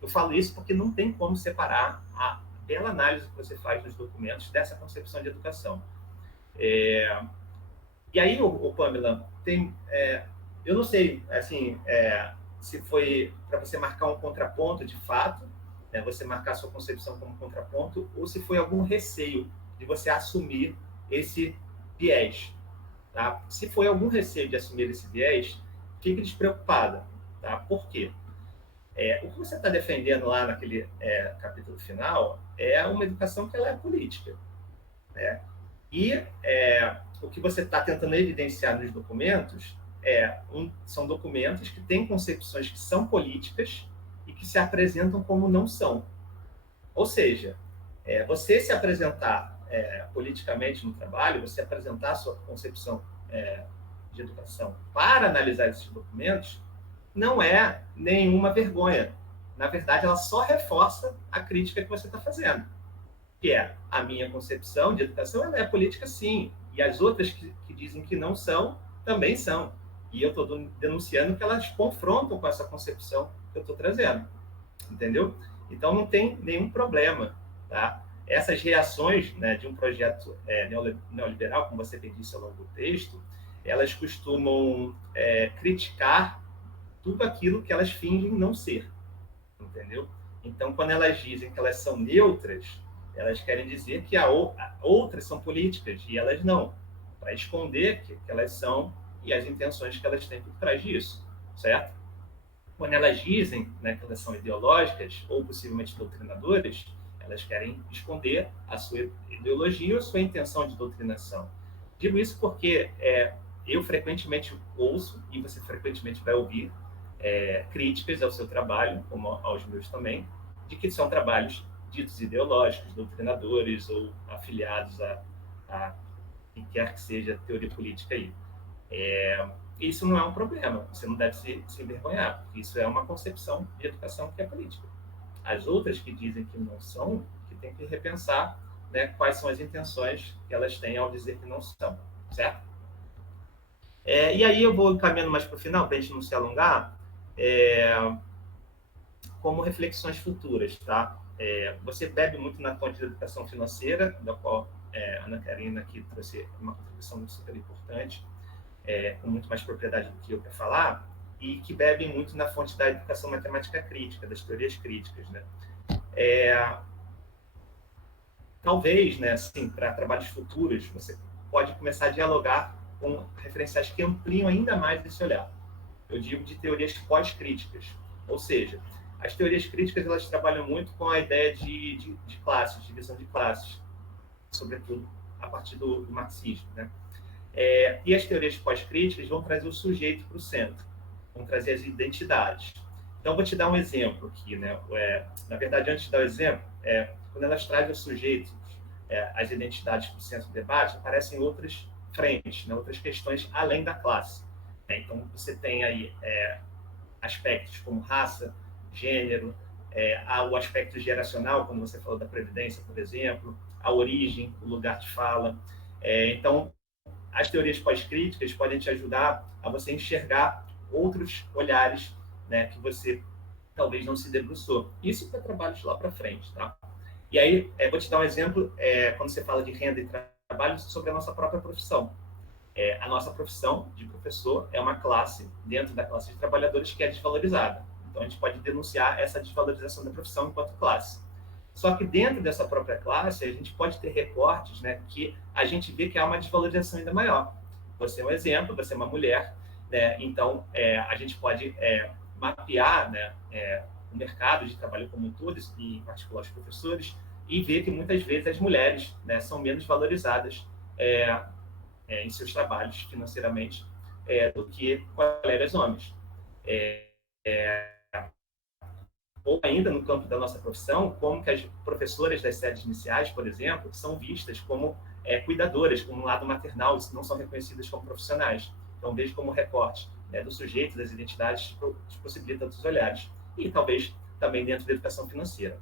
eu falo isso porque não tem como separar a bela análise que você faz dos documentos dessa concepção de educação. E aí, Pamela, eu não sei, assim, se foi para você marcar um contraponto de fato, você marcar sua concepção como contraponto, ou se foi algum receio de você assumir esse viés. Tá? Se foi algum receio de assumir esse viés, fique despreocupada. Tá? Por quê? O que você está defendendo lá naquele capítulo final é uma educação que ela é política. Né? E o que você está tentando evidenciar nos documentos são documentos que têm concepções que são políticas e que se apresentam como não são. Ou seja, você se apresentar politicamente no trabalho, você apresentar a sua concepção de educação para analisar esses documentos, não é nenhuma vergonha. Na verdade, ela só reforça a crítica que você está fazendo. Que a minha concepção de educação, ela é política sim, e as outras que dizem que não são, também são. E eu estou denunciando que elas confrontam com essa concepção que eu estou trazendo. Entendeu? Então, não tem nenhum problema. Tá? Essas reações, né, de um projeto neoliberal, como você bem disse ao longo do texto, elas costumam criticar tudo aquilo que elas fingem não ser. Entendeu? Então, quando elas dizem que elas são neutras, elas querem dizer que outras são políticas e elas não, para esconder que elas são e as intenções que elas têm por trás disso, certo? Quando elas dizem, né, que elas são ideológicas ou possivelmente doutrinadoras, elas querem esconder a sua ideologia ou a sua intenção de doutrinação. Digo isso porque eu frequentemente ouço, e você frequentemente vai ouvir, críticas ao seu trabalho, como aos meus também, de que são trabalhos ditos ideológicos, doutrinadores ou afiliados a quem quer que seja a teoria política aí. Isso não é um problema, você não deve se envergonhar, porque isso é uma concepção de educação que é política. As outras que dizem que não são, que tem que repensar, né, quais são as intenções que elas têm ao dizer que não são, certo? E aí eu vou caminhando mais para o final, para a gente não se alongar, como reflexões futuras, tá? Você bebe muito na fonte da educação financeira, da qual a Ana Karina aqui trouxe uma contribuição super importante, com muito mais propriedade do que eu para falar, e que bebe muito na fonte da educação matemática crítica, das teorias críticas, né? Talvez, né, assim, para trabalhos futuros, você pode começar a dialogar com referenciais que ampliam ainda mais esse olhar. eu digo de teorias pós-críticas. Ou seja, as teorias críticas elas trabalham muito com a ideia de classes, divisão de classes, sobretudo a partir do marxismo, né? E as teorias pós-críticas vão trazer o sujeito para o centro, vão trazer as identidades. Então, vou te dar um exemplo aqui, né? Na verdade, antes de dar o exemplo, quando elas trazem os sujeitos, as identidades para o centro do debate, aparecem outras frentes, né? Outras questões além da classe. Né? Então, você tem aí aspectos como raça, gênero, o aspecto geracional, como você falou da Previdência, por exemplo, a origem, o lugar de fala. Então, as teorias pós-críticas podem te ajudar a você enxergar outros olhares, né, que você talvez não se debruçou. Isso para trabalhos lá para frente, tá? E aí, vou te dar um exemplo, quando você fala de renda e trabalho, sobre a nossa própria profissão. A nossa profissão de professor é uma classe, dentro da classe de trabalhadores, que é desvalorizada. Então, a gente pode denunciar essa desvalorização da profissão enquanto classe. Só que dentro dessa própria classe, a gente pode ter recortes, né, que a gente vê que há uma desvalorização ainda maior. Você é um exemplo, você é uma mulher, né, então a gente pode mapear, né, o mercado de trabalho como um todo, e em particular os professores, e ver que muitas vezes as mulheres, né, são menos valorizadas em seus trabalhos financeiramente do que colegas homens. Ou ainda no campo da nossa profissão, como que as professoras das séries iniciais, por exemplo, são vistas como cuidadoras, como um lado maternal, e não são reconhecidas como profissionais. Então, vejo como recorte, né, do sujeito, das identidades, possibilita outros olhares. E talvez também dentro da educação financeira.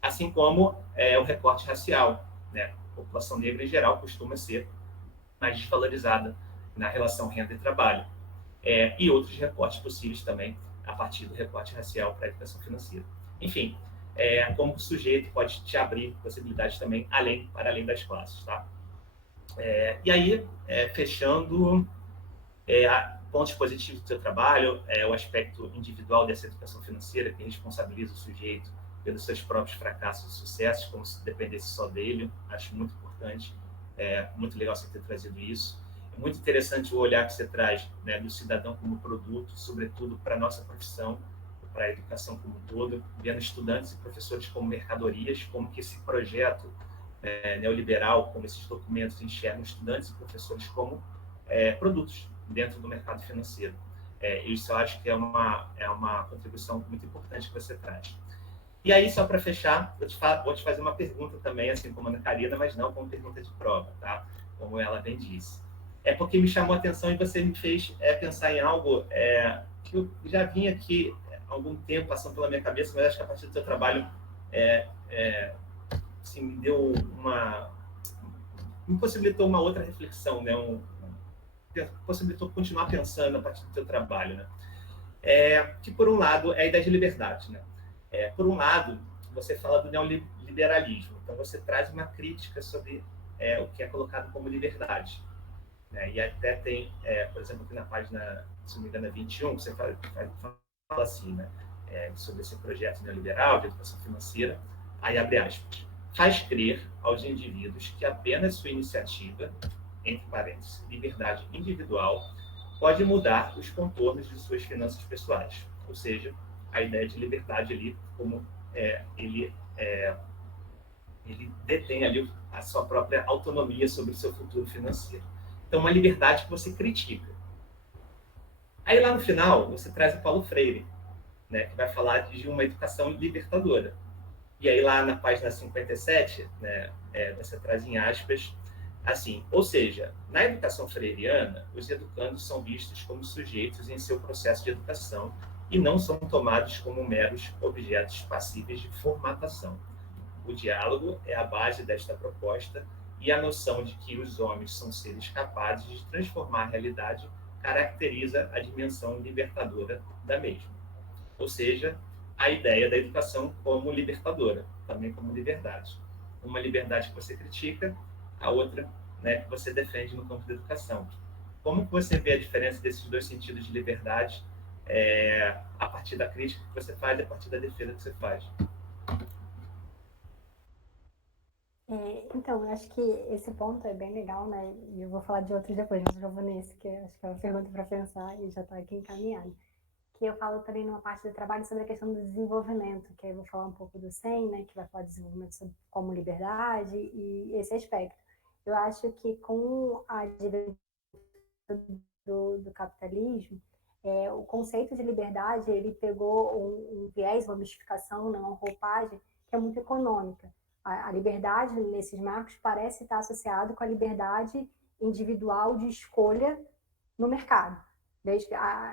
Assim como o recorte racial, né? A população negra, em geral, costuma ser mais desvalorizada na relação renda e trabalho. E outros recortes possíveis também, a partir do recorte racial para a educação financeira. Enfim, como o sujeito pode te abrir possibilidades também para além das classes, tá? E aí, fechando, pontos positivos do seu trabalho, o aspecto individual dessa educação financeira, que responsabiliza o sujeito pelos seus próprios fracassos e sucessos, como se dependesse só dele. Acho muito importante, muito legal você ter trazido isso. É muito interessante o olhar que você traz, né, do cidadão como produto, sobretudo para a nossa profissão, para a educação como um todo, vendo estudantes e professores como mercadorias, como que esse projeto neoliberal, como esses documentos enxergam estudantes e professores como produtos dentro do mercado financeiro. Isso eu acho que é uma contribuição muito importante que você traz. E aí, só para fechar, vou te fazer uma pergunta também, assim como a Ana Karina, mas não como pergunta de prova, tá? Como ela bem disse. Porque me chamou a atenção e você me fez pensar em algo que eu já vinha aqui há algum tempo passando pela minha cabeça, mas acho que a partir do seu trabalho assim, me possibilitou uma outra reflexão, né? Possibilitou continuar pensando a partir do seu trabalho, né? Que, por um lado, é a ideia de liberdade, né? Por um lado, você fala do neoliberalismo, então você traz uma crítica sobre o que é colocado como liberdade. Né? E até tem, por exemplo, aqui na página, se não me engano, 21, você fala assim, né? Sobre esse projeto neoliberal de educação financeira, aí abre aspas, faz crer aos indivíduos que apenas sua iniciativa, entre parênteses, liberdade individual, pode mudar os contornos de suas finanças pessoais. Ou seja, a ideia de liberdade ali, como ele detém ali a sua própria autonomia sobre o seu futuro financeiro. Então, uma liberdade que você critica. Aí, lá no final, você traz o Paulo Freire, né, que vai falar de uma educação libertadora. E aí, lá na página 57, né, você traz em aspas, assim, ou seja, na educação freiriana, os educandos são vistos como sujeitos em seu processo de educação e não são tomados como meros objetos passíveis de formatação. O diálogo é a base desta proposta e a noção de que os homens são seres capazes de transformar a realidade caracteriza a dimensão libertadora da mesma. Ou seja, a ideia da educação como libertadora, também como liberdade. Uma liberdade que você critica, a outra, né, que você defende no campo da educação. Como que você vê a diferença desses dois sentidos de liberdade a partir da crítica que você faz e a partir da defesa que você faz? Então, eu acho que esse ponto é bem legal, né? E eu vou falar de outros depois, mas eu já vou nesse, que eu acho que é uma pergunta para pensar e já está aqui encaminhado. que eu falo também numa parte do trabalho sobre a questão do desenvolvimento, que aí eu vou falar um pouco do SEM, né, que vai falar de desenvolvimento como liberdade e esse aspecto. Eu acho que com a advento do capitalismo, o conceito de liberdade, ele pegou um viés, uma mistificação, né, uma roupagem que é muito econômica. A liberdade, nesses marcos, parece estar associado com a liberdade individual de escolha no mercado.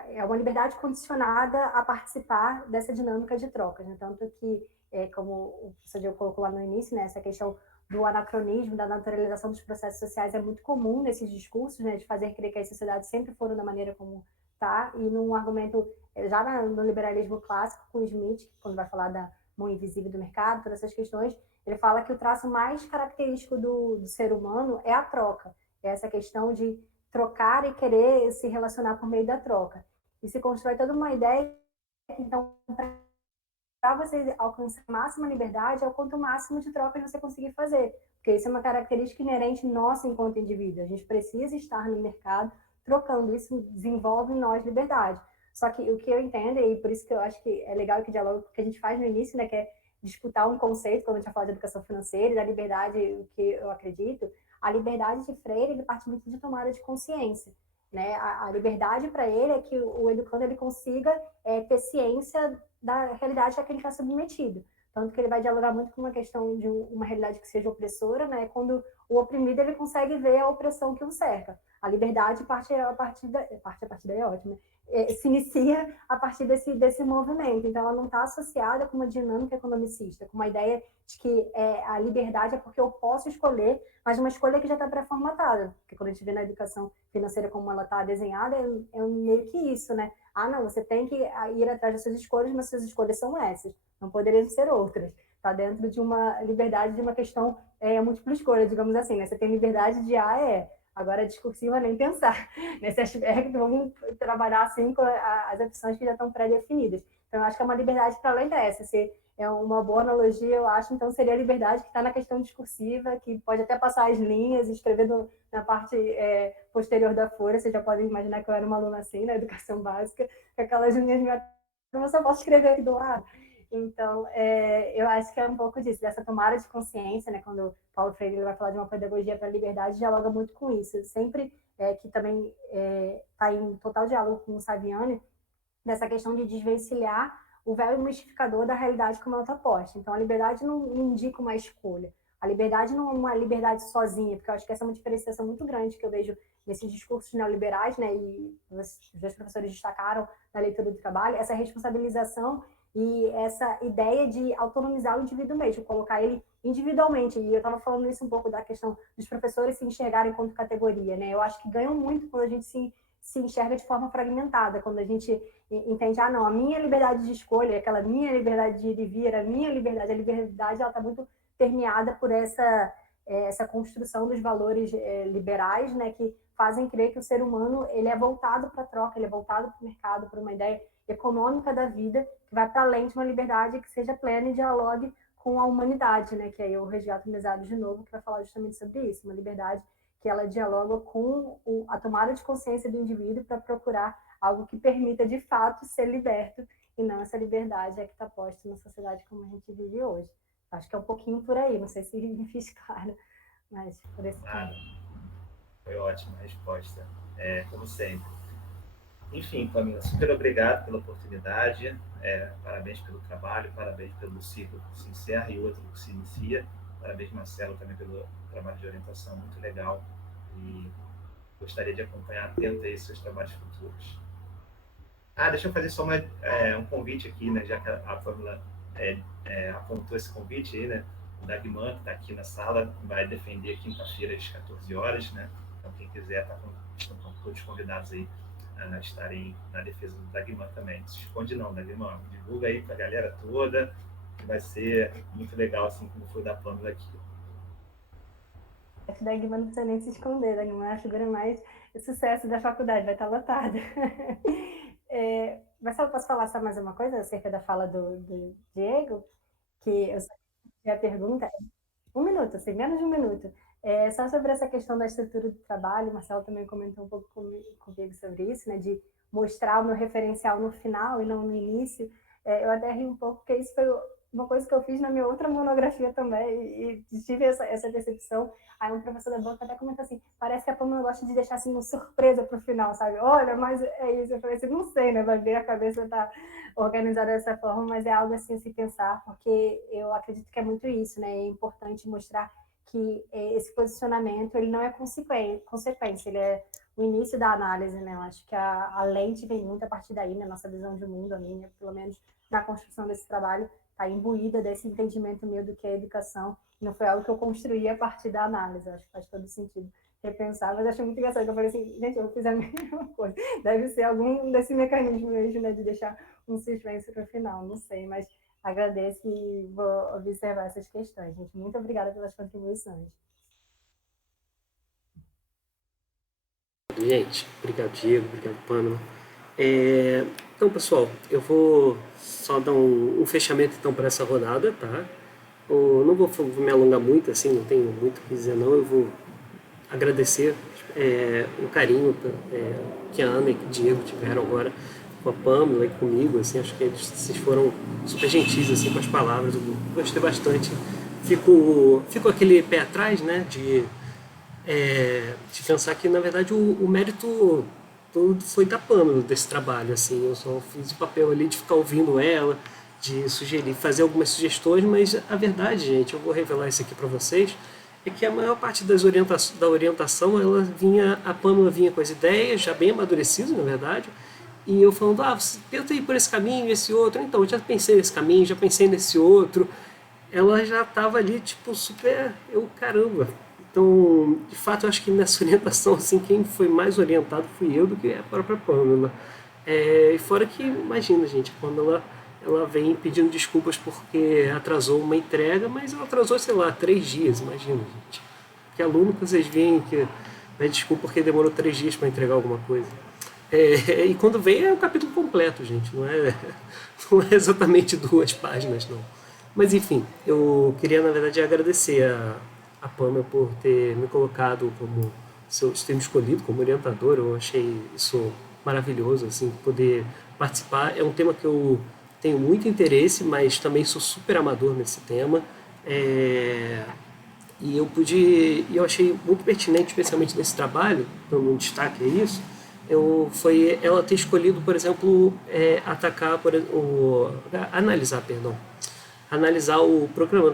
É uma liberdade condicionada a participar dessa dinâmica de trocas. Né? Tanto que, como o professor Diego colocou lá no início, né, essa questão do anacronismo, da naturalização dos processos sociais é muito comum nesses discursos, né, de fazer crer que as sociedades sempre foram da maneira como está, e num argumento, já no liberalismo clássico, com Smith, quando vai falar da mão invisível do mercado, todas essas questões, ele fala que o traço mais característico do ser humano é a troca, é essa questão de trocar e querer se relacionar por meio da troca. E se constrói toda uma ideia que, então, para você alcançar a máxima liberdade, é o quanto máximo de trocas você conseguir fazer. Porque isso é uma característica inerente nossa enquanto indivíduo. A gente precisa estar no mercado trocando. Isso desenvolve em nós liberdade. Só que o que eu entendo, e por isso que eu acho que é legal que o diálogo que a gente faz no início, né, que é disputar um conceito, quando a gente vai falar de educação financeira e da liberdade, o que eu acredito, a liberdade de Freire, ele parte muito de tomada de consciência. Né? A liberdade para ele é que o educando ele consiga ter ciência da realidade a que ele está submetido. Tanto que ele vai dialogar muito com uma questão de uma realidade que seja opressora, né? Quando o oprimido ele consegue ver a opressão que o cerca. A liberdade parte a partir daí é ótimo. Se inicia a partir desse movimento. Então, ela não está associada com uma dinâmica economicista, com uma ideia de que a liberdade é porque eu posso escolher, mas uma escolha que já está pré-formatada. Porque quando a gente vê na educação financeira como ela está desenhada, é meio que isso, né? Ah, não, você tem que ir atrás das suas escolhas, mas suas escolhas são essas, não poderiam ser outras. Está dentro de uma liberdade, de uma questão múltipla escolha, digamos assim, né? Você tem liberdade de agora discursiva nem pensar. Nesse aspecto, vamos trabalhar assim com as opções que já estão pré-definidas. Então, eu acho que é uma liberdade para além dessa. Se é uma boa analogia, eu acho, então seria a liberdade que está na questão discursiva, que pode até passar as linhas, escrever na parte posterior da folha. Vocês já podem imaginar que eu era uma aluna assim, na educação básica, com aquelas linhas, eu só posso escrever aqui do lado. Então, eu acho que é um pouco disso, dessa tomada de consciência, né? Quando Paulo Freire vai falar de uma pedagogia para a liberdade, dialoga muito com isso. Sempre que também está em total diálogo com o Saviani, dessa questão de desvencilhar o véu mistificador da realidade como ela está posta. Então, a liberdade não indica uma escolha. A liberdade não é uma liberdade sozinha, porque eu acho que essa é uma diferenciação muito grande que eu vejo nesses discursos neoliberais, né? E os dois professores destacaram na leitura do trabalho, essa responsabilização e essa ideia de autonomizar o indivíduo mesmo, colocar ele individualmente. E eu estava falando isso um pouco da questão dos professores se enxergarem enquanto categoria, né? Eu acho que ganham muito quando a gente se enxerga de forma fragmentada, quando a gente entende, não, a minha liberdade de escolha, aquela minha liberdade de ir e vir, a minha liberdade, a liberdade ela está muito permeada por essa construção dos valores liberais, né, que fazem crer que o ser humano ele é voltado para a troca, ele é voltado para o mercado, para uma ideia econômica da vida, que vai para além de uma liberdade que seja plena e dialogue com a humanidade, né, que aí eu resgato o Mesado de novo, que vai falar justamente sobre isso, uma liberdade que ela dialoga com a tomada de consciência do indivíduo para procurar algo que permita, de fato, ser liberto, e não essa liberdade que está posta na sociedade como a gente vive hoje. Acho que é um pouquinho por aí, não sei se me fiz claro, mas por esse caminho. Foi ótima a resposta, como sempre. Enfim, Pamela, super obrigado pela oportunidade, parabéns pelo trabalho, parabéns pelo ciclo que se encerra e outro que se inicia, parabéns, Marcelo, também pelo trabalho de orientação, muito legal, e gostaria de acompanhar atento aí seus trabalhos futuros. Deixa eu fazer só um convite aqui, né, já que a Pamela apontou esse convite aí, né, o Dagman, que está aqui na sala, vai defender quinta-feira às 14 horas, né, então quem quiser, estão todos convidados aí a estarem na defesa do Dagman também. Não se esconde não, Dagman, divulga aí para a galera toda, que vai ser muito legal, assim como foi da Pamela aqui. Acho que Dagman não precisa nem se esconder, Dagman é a figura mais sucesso da faculdade, vai estar lotada. Mas só posso falar só mais uma coisa acerca da fala do Diego? Que eu só a pergunta, 1 minuto, assim, menos de 1 minuto. Só sobre essa questão da estrutura do trabalho, o Marcelo também comentou um pouco comigo sobre isso, né, de mostrar o meu referencial no final e não no início, eu até ri um pouco, porque isso foi uma coisa que eu fiz na minha outra monografia também, e tive essa percepção. Aí um professor da banca até comentou assim, parece que a Pamela gosta de deixar assim uma surpresa pro final, sabe? Olha, mas é isso. Eu falei assim, não sei, né? Vai ver, a cabeça tá organizada dessa forma, mas é algo assim a se pensar, porque eu acredito que é muito isso, né? É importante mostrar que esse posicionamento, ele não é consequência, ele é o início da análise, né? Eu acho que a lente vem muito a partir daí, né? Nossa visão de mundo, a minha, pelo menos na construção desse trabalho, está imbuída desse entendimento meu do que é educação. Não foi algo que eu construí a partir da análise. Eu acho que faz todo sentido repensar, mas achei muito engraçado. Eu falei assim, gente, eu fiz a mesma coisa. Deve ser algum desse mecanismo mesmo, né, de deixar um suspense para o final, não sei, mas agradeço e vou observar essas questões. Gente, muito obrigada pelas contribuições. Gente, obrigado, Diego, obrigado, Pamela. Então, pessoal, eu vou só dar um fechamento então para essa rodada, tá? Eu não vou me alongar muito, assim, não tenho muito o que dizer, não. Eu vou agradecer o carinho que a Ana e que o Diego tiveram agora com a Pamela e comigo, assim, acho que vocês foram super gentis, assim, com as palavras, eu gostei bastante. Fico aquele pé atrás, né, de pensar que, na verdade, o mérito todo foi da Pamela desse trabalho, assim, eu só fiz o papel ali de ficar ouvindo ela, de sugerir, fazer algumas sugestões, mas a verdade, gente, eu vou revelar isso aqui para vocês, é que a maior parte da orientação, a Pamela vinha com as ideias, já bem amadurecidas, na verdade, e eu falando, você tenta ir por esse caminho, esse outro, então, eu já pensei nesse caminho, já pensei nesse outro, ela já estava ali, tipo, super, caramba. Então, de fato, eu acho que nessa orientação, assim, quem foi mais orientado fui eu do que a própria Pamela. E fora que, imagina, gente, quando ela vem pedindo desculpas porque atrasou uma entrega, mas ela atrasou, sei lá, 3 dias, imagina, gente. Que aluno que vocês veem que pede desculpa porque demorou 3 dias para entregar alguma coisa. E quando vem é o capítulo completo, gente, não é exatamente 2 páginas, não. Mas enfim, eu queria, na verdade, agradecer a Pamela por ter me colocado como, ter me escolhido como orientador. Eu achei isso maravilhoso, assim, poder participar. É um tema que eu tenho muito interesse, mas também sou super amador nesse tema. E eu achei muito pertinente, especialmente nesse trabalho, dando um destaque a isso, foi ela ter escolhido, por exemplo, analisar o programa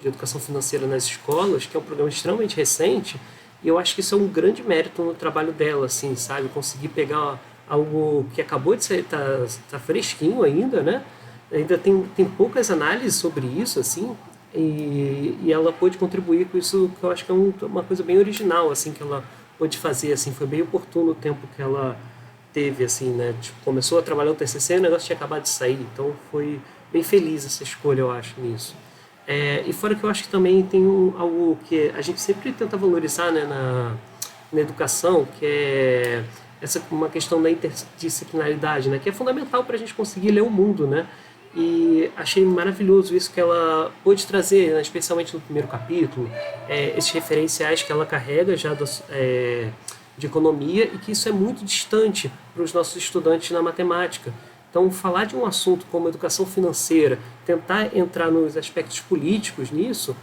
de educação financeira nas escolas, que é um programa extremamente recente, e eu acho que isso é um grande mérito no trabalho dela, assim, sabe? Conseguir pegar algo que acabou de sair, tá fresquinho ainda, né? Ainda tem poucas análises sobre isso, assim, e ela pôde contribuir com isso, que eu acho que é uma coisa bem original, assim, que ela pôde fazer, assim, foi bem oportuno o tempo que ela teve, assim, né? Tipo, começou a trabalhar o TCC e o negócio tinha acabado de sair, então foi bem feliz essa escolha, eu acho, nisso. E fora que eu acho que também tem algo que a gente sempre tenta valorizar, né, na educação, que é uma questão da interdisciplinaridade, né, que é fundamental para a gente conseguir ler o mundo, né? E achei maravilhoso isso que ela pôde trazer, né, especialmente no primeiro capítulo, esses referenciais que ela carrega já de economia, e que isso é muito distante para os nossos estudantes na matemática. Então, falar de um assunto como educação financeira, tentar entrar nos aspectos políticos nisso,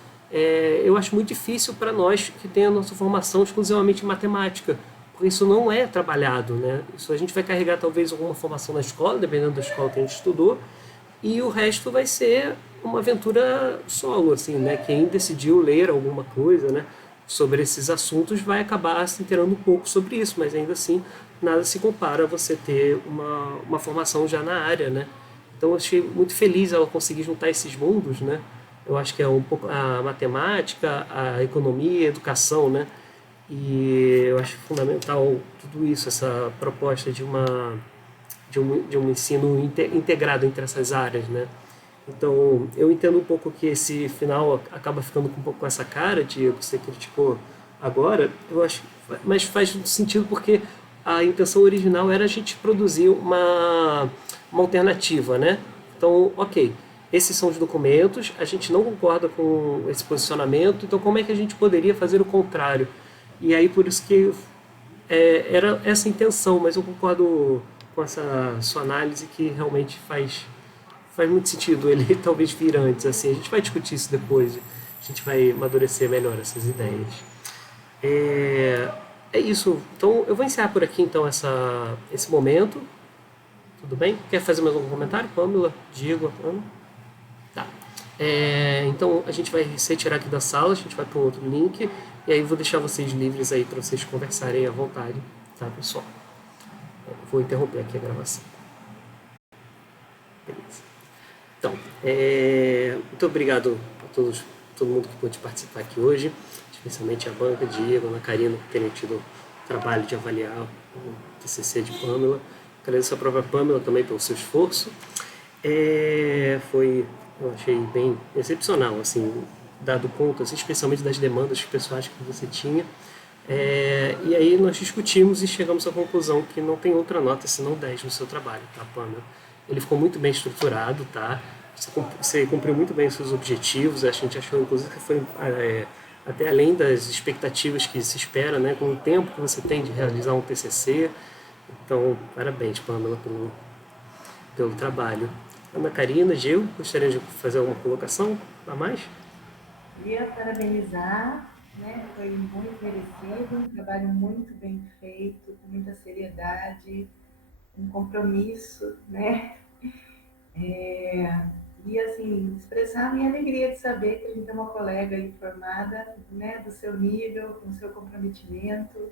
eu acho muito difícil para nós que tem a nossa formação exclusivamente em matemática, porque isso não é trabalhado, né? Isso a gente vai carregar talvez alguma formação na escola, dependendo da escola que a gente estudou, e o resto vai ser uma aventura solo, assim, né? Quem decidiu ler alguma coisa, né, sobre esses assuntos vai acabar se inteirando um pouco sobre isso, mas ainda assim nada se compara a você ter uma formação já na área, né? Então eu achei muito feliz ela conseguir juntar esses mundos, né? Eu acho que é um pouco a matemática, a economia, a educação, né? E eu acho fundamental tudo isso, essa proposta de um ensino integrado entre essas áreas, né? Então, eu entendo um pouco que esse final acaba ficando um pouco com essa cara de você criticou agora, eu acho, mas faz sentido porque a intenção original era a gente produzir uma alternativa, né? Então, ok, esses são os documentos, a gente não concorda com esse posicionamento, então como é que a gente poderia fazer o contrário? E aí, por isso que era essa a intenção, mas eu concordo com essa sua análise que realmente faz muito sentido ele talvez vir antes. Assim, a gente vai discutir isso depois, a gente vai amadurecer melhor essas ideias. É, é isso. Então eu vou encerrar por aqui então esse momento. Tudo bem? Quer fazer mais algum comentário, Pamela, Diego, Ana? Tá. Então a gente vai se retirar aqui da sala, a gente vai para um outro link e aí vou deixar vocês livres aí para vocês conversarem à vontade, tá, pessoal? Vou interromper aqui a gravação. Beleza. Então, muito obrigado a todo mundo que pôde participar aqui hoje, especialmente a banca, Diego, Ana Karina, por terem tido o trabalho de avaliar o TCC de Pamela. Agradeço a própria Pamela também pelo seu esforço. Eu achei bem excepcional, assim, dado conta, assim, especialmente das demandas pessoais que você tinha. E aí nós discutimos e chegamos à conclusão que não tem outra nota senão 10 no seu trabalho, tá, Pamela? Ele ficou muito bem estruturado, tá? Você cumpriu muito bem os seus objetivos, a gente achou, inclusive, que foi até além das expectativas que se espera, né, com o tempo que você tem de realizar um TCC. Então, parabéns, Pamela, pelo trabalho. Ana Karina, Gil, gostaria de fazer alguma colocação a mais? Queria parabenizar, né? Foi muito merecido, um trabalho muito bem feito, com muita seriedade, um compromisso, né? E assim, expressar a minha alegria de saber que a gente tem uma colega aí formada, né, do seu nível, com o seu comprometimento.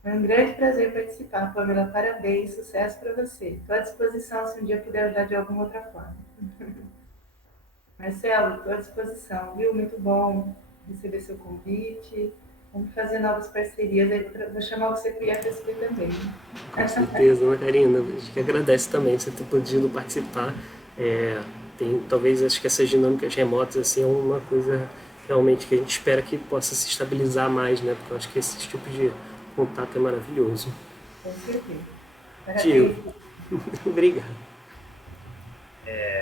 Foi um grande prazer participar, Pamela. Parabéns, sucesso para você. Estou à disposição se um dia puder ajudar de alguma outra forma. Marcelo, estou à disposição, viu? Muito bom receber seu convite. Vamos fazer novas parcerias. Aí vou chamar você para o IFSB também. Com certeza, Ana Karina. A gente agradece também você ter podido participar. Talvez, acho que essas dinâmicas remotas assim, é uma coisa realmente que a gente espera que possa se estabilizar mais, né? Porque eu acho que esse tipo de contato é maravilhoso. Com certeza. Diego, Parabéns. obrigado.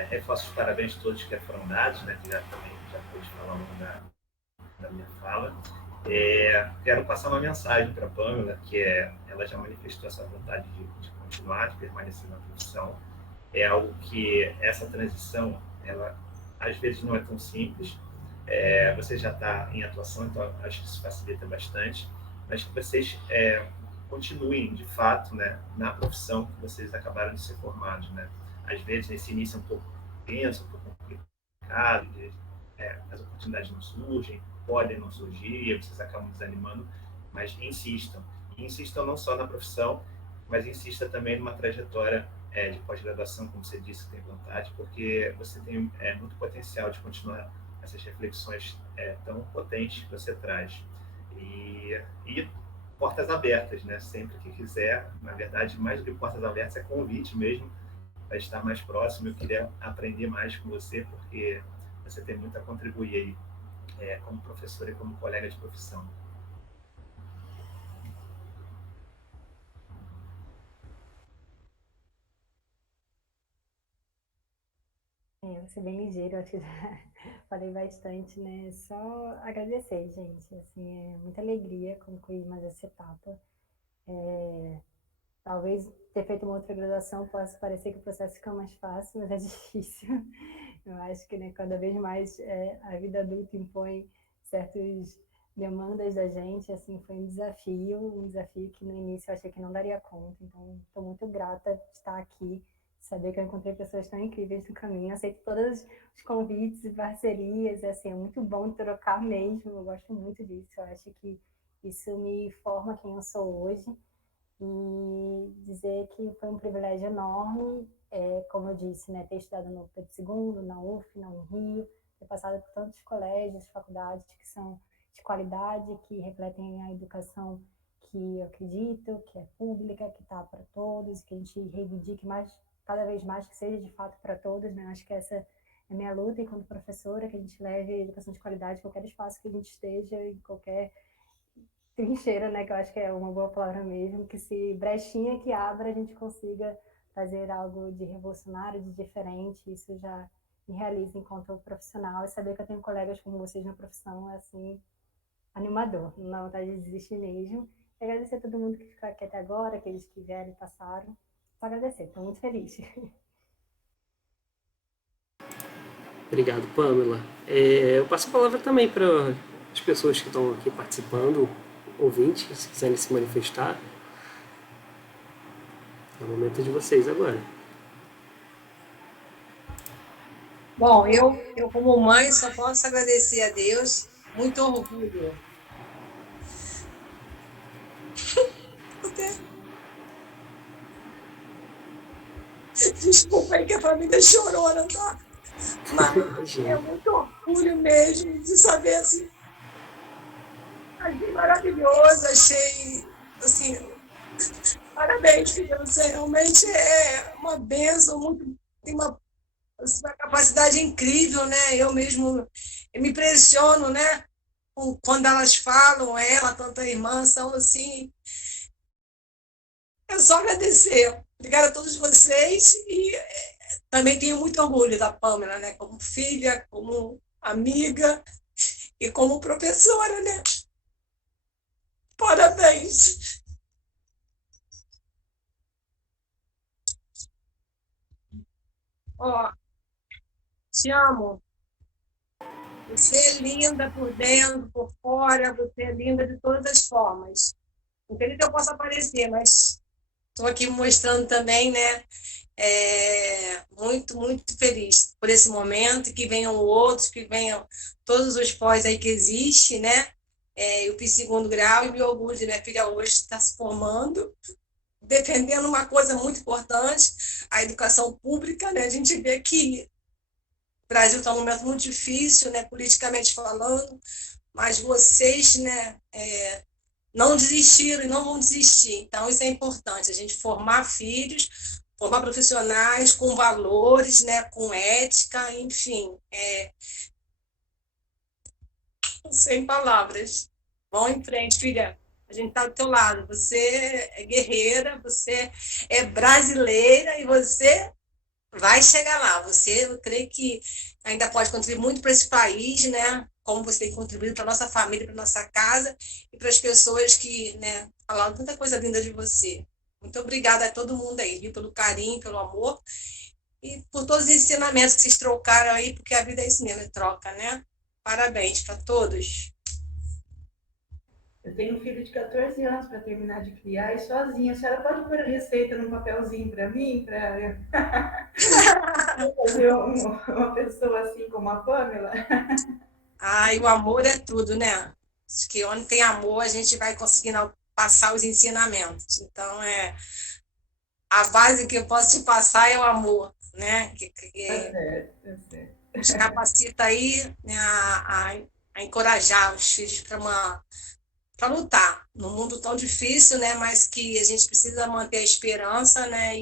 Reforço os parabéns a todos que foram dados, né, que já pude falar ao longo da minha fala. Quero passar uma mensagem para a Pamela, que ela já manifestou essa vontade de continuar, de permanecer na profissão. É algo que essa transição, ela às vezes não é tão simples. Você já está em atuação, então acho que isso facilita bastante, mas que vocês continuem, de fato, né, na profissão que vocês acabaram de ser formados, né? Às vezes, esse início é um pouco tenso, um pouco complicado, as oportunidades não surgem, podem não surgir, vocês acabam desanimando, mas insistam. E insistam não só na profissão, mas insista também numa trajetória de pós-graduação, como você disse, tem vontade, porque você tem muito potencial de continuar essas reflexões tão potentes que você traz. E portas abertas, né? Sempre que quiser. Na verdade, mais do que portas abertas, é convite mesmo para estar mais próximo. Eu queria aprender mais com você, porque você tem muito a contribuir aí, como professor e como colega de profissão. Vou ser bem ligeiro, acho que já falei bastante, né? Só agradecer, gente. Assim, é muita alegria concluir mais essa etapa. Talvez ter feito uma outra graduação possa parecer que o processo fica mais fácil, mas é difícil. Eu acho que, né, cada vez mais a vida adulta impõe certas demandas da gente. Assim, foi um desafio que no início eu achei que não daria conta. Então, estou muito grata de estar aqui, saber que eu encontrei pessoas tão incríveis no caminho. Aceito todos os convites e parcerias. Assim, é muito bom trocar mesmo. Eu gosto muito disso. Eu acho que isso me forma quem eu sou hoje. E dizer que foi um privilégio enorme, como eu disse, né, ter estudado no Pedro II, na UF, na Unirio, ter passado por tantos colégios, faculdades que são de qualidade, que refletem a educação que eu acredito, que é pública, que está para todos, que a gente reivindique mais, cada vez mais que seja de fato para todos, né? Acho que essa é a minha luta enquanto professora, que a gente leve a educação de qualidade em qualquer espaço que a gente esteja, em qualquer trincheira, né, que eu acho que é uma boa palavra mesmo, que se brechinha que abra a gente consiga fazer algo de revolucionário, de diferente. Isso já me realiza enquanto profissional, e saber que eu tenho colegas como vocês na profissão é, assim, animador, não dá vontade de desistir mesmo. Agradecer a todo mundo que ficou aqui até agora, aqueles que vieram e passaram. Só agradecer, estou muito feliz. Obrigado, Pamela. Eu passo a palavra também para as pessoas que estão aqui participando, ouvintes, se quiserem se manifestar. É o momento de vocês agora. Bom, eu como mãe só posso agradecer a Deus, muito orgulho. Desculpa aí que a família chorou, não tá? Mas é muito orgulho mesmo de saber assim. Achei maravilhoso, achei assim, parabéns, filha. Você realmente é uma bênção, muito, tem uma capacidade incrível, né? Eu mesmo me impressiono, né? Quando elas falam, ela, tanto a irmã, são assim. É só agradecer. Obrigada a todos vocês e também tenho muito orgulho da Pamela, né? Como filha, como amiga e como professora, né? Parabéns. Ó, te amo. Você é linda por dentro, por fora, você é linda de todas as formas. Não sei se eu posso aparecer, mas estou aqui mostrando também, né? Muito, muito feliz por esse momento, que venham outros, que venham todos os pós aí que existem, né? Eu fiz 2º grau e me orgulho de minha filha hoje estar se formando, defendendo uma coisa muito importante, a educação pública, né? A gente vê que o Brasil está num momento muito difícil, né? Politicamente falando, mas vocês, né? Não desistiram e não vão desistir. Então, isso é importante, a gente formar filhos, formar profissionais com valores, né, com ética, enfim, sem palavras. Vão em frente, filha. A gente está do teu lado. Você é guerreira, você é brasileira e você vai chegar lá. Você, eu creio que ainda pode contribuir muito para esse país, né? Como você tem contribuído para a nossa família, para a nossa casa e para as pessoas que, né, falaram tanta coisa linda de você. Muito obrigada a todo mundo aí, viu? Pelo carinho, pelo amor e por todos os ensinamentos que vocês trocaram aí, porque a vida é isso mesmo, é troca, né? Parabéns para todos. Eu tenho um filho de 14 anos para terminar de criar e sozinha. A senhora pode pôr a receita num papelzinho para mim, para fazer uma pessoa assim como a Pamela? E o amor é tudo, né? Acho que onde tem amor, a gente vai conseguindo passar os ensinamentos. Então, a base que eu posso te passar é o amor, né? Tá certo, tá certo. Nos capacita aí, né, a encorajar os filhos para lutar num mundo tão difícil, né? Mas que a gente precisa manter a esperança, né?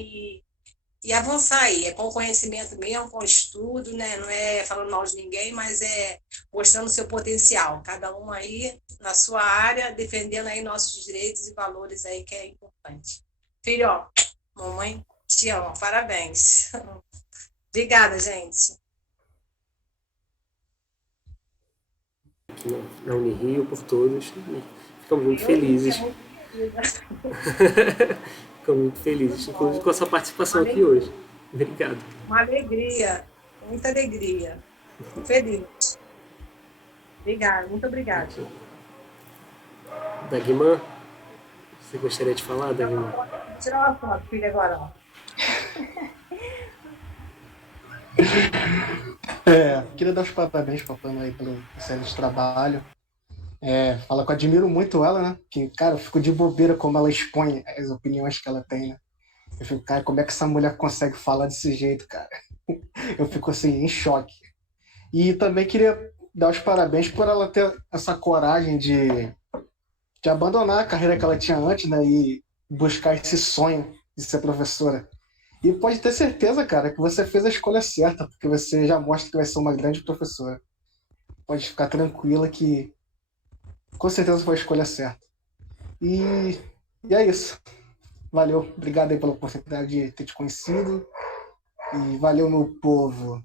E avançar aí, com conhecimento mesmo, com estudo, né? Não é falando mal de ninguém, mas é mostrando o seu potencial. Cada um aí na sua área, defendendo aí nossos direitos e valores aí, que é importante. Filho, ó, mamãe te ama, parabéns. Obrigada, gente. Aqui na Unirio, por todos. Ficamos muito felizes. Ficamos muito felizes, inclusive com a sua participação aqui hoje. Obrigado. Uma alegria, muita alegria. Feliz. Obrigada, muito obrigada. Dagmar, você gostaria de falar, Dagmar? Vou tirar uma foto, filha, agora. Ó. Queria dar os parabéns para a Pamela aí pelo excelente trabalho. Fala que eu admiro muito ela, né? Que, cara, eu fico de bobeira como ela expõe as opiniões que ela tem, né? Eu fico, cara, como é que essa mulher consegue falar desse jeito, cara? Eu fico assim, em choque. E também queria dar os parabéns por ela ter essa coragem de abandonar a carreira que ela tinha antes, né? E buscar esse sonho de ser professora. E pode ter certeza, cara, que você fez a escolha certa, porque você já mostra que vai ser uma grande professora. Pode ficar tranquila que com certeza foi a escolha certa. E é isso. Valeu. Obrigado aí pela oportunidade de ter te conhecido. E valeu, meu povo.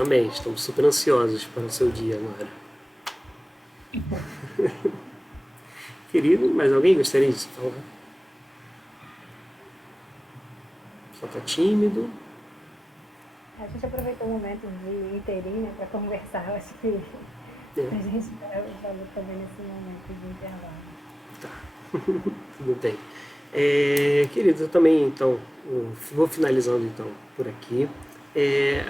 também, estamos super ansiosos para o seu dia agora. Querido, mais alguém gostaria de falar? Só está tímido. A gente aproveitou o momento de inteirinho, né, para conversar. Eu acho que a gente falou também nesse momento de intervalo. Tá, tudo bem. Queridos, eu também, então, vou finalizando, então, por aqui.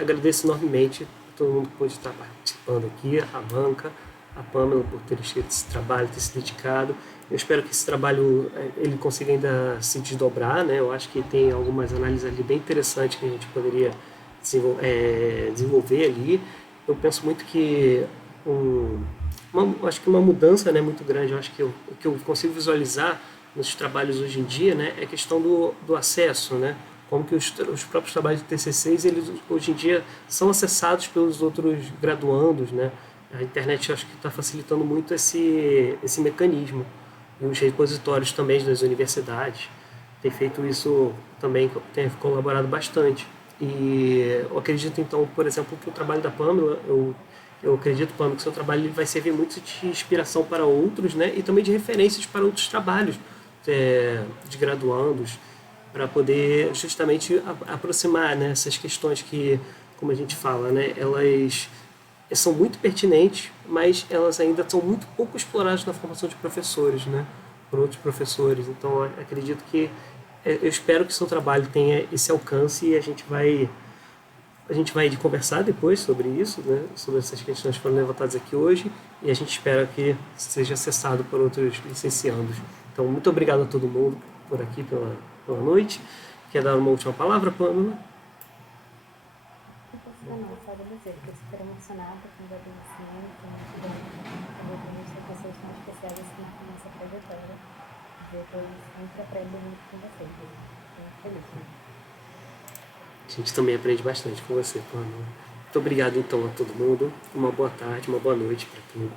Agradeço enormemente a todo mundo que pôde estar participando aqui, a banca, a Pâmela por ter escrito esse trabalho, ter se dedicado. Eu espero que esse trabalho ele consiga ainda se desdobrar, né? Eu acho que tem algumas análises ali bem interessantes que a gente poderia desenvolver ali. Eu penso muito que acho que uma mudança, né, muito grande. Eu acho que o que eu consigo visualizar nos trabalhos hoje em dia, né, é a questão do acesso, né? Como que os próprios trabalhos de TCCs, eles hoje em dia são acessados pelos outros graduandos, né? A internet, eu acho que está facilitando muito esse mecanismo. E os repositórios também das universidades têm feito isso também, tem colaborado bastante. E eu acredito, então, por exemplo, que o trabalho da Pâmela, eu acredito, Pâmela, que o seu trabalho vai servir muito de inspiração para outros, né? E também de referências para outros trabalhos de graduandos, para poder justamente aproximar, né, essas questões que, como a gente fala, né, elas são muito pertinentes, mas elas ainda são muito pouco exploradas na formação de professores, né, por outros professores. Então, acredito que, eu espero que o seu trabalho tenha esse alcance e a gente vai conversar depois sobre isso, né, sobre essas questões que foram levantadas aqui hoje, e a gente espera que seja acessado por outros licenciandos. Então, muito obrigado a todo mundo por aqui pela noite. Quer dar uma última palavra, Pâmela? Não, só agradecer, fiquei super emocionada com os agradecimentos, também a gente ter pessoas tão especiais assim na nossa trajetória. Eu sempre aprendo muito com vocês, estou muito feliz. Né? A gente também aprende bastante com você, Pâmela. Muito obrigado, então, a todo mundo. Uma boa tarde, uma boa noite para tudo.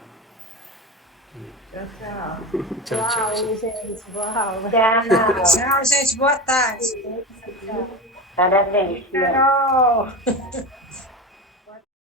Tchau, tchau. Tchau, Boa aula, gente. Boa aula. Tchau, gente. Boa tarde. Tchau. Parabéns. Carol.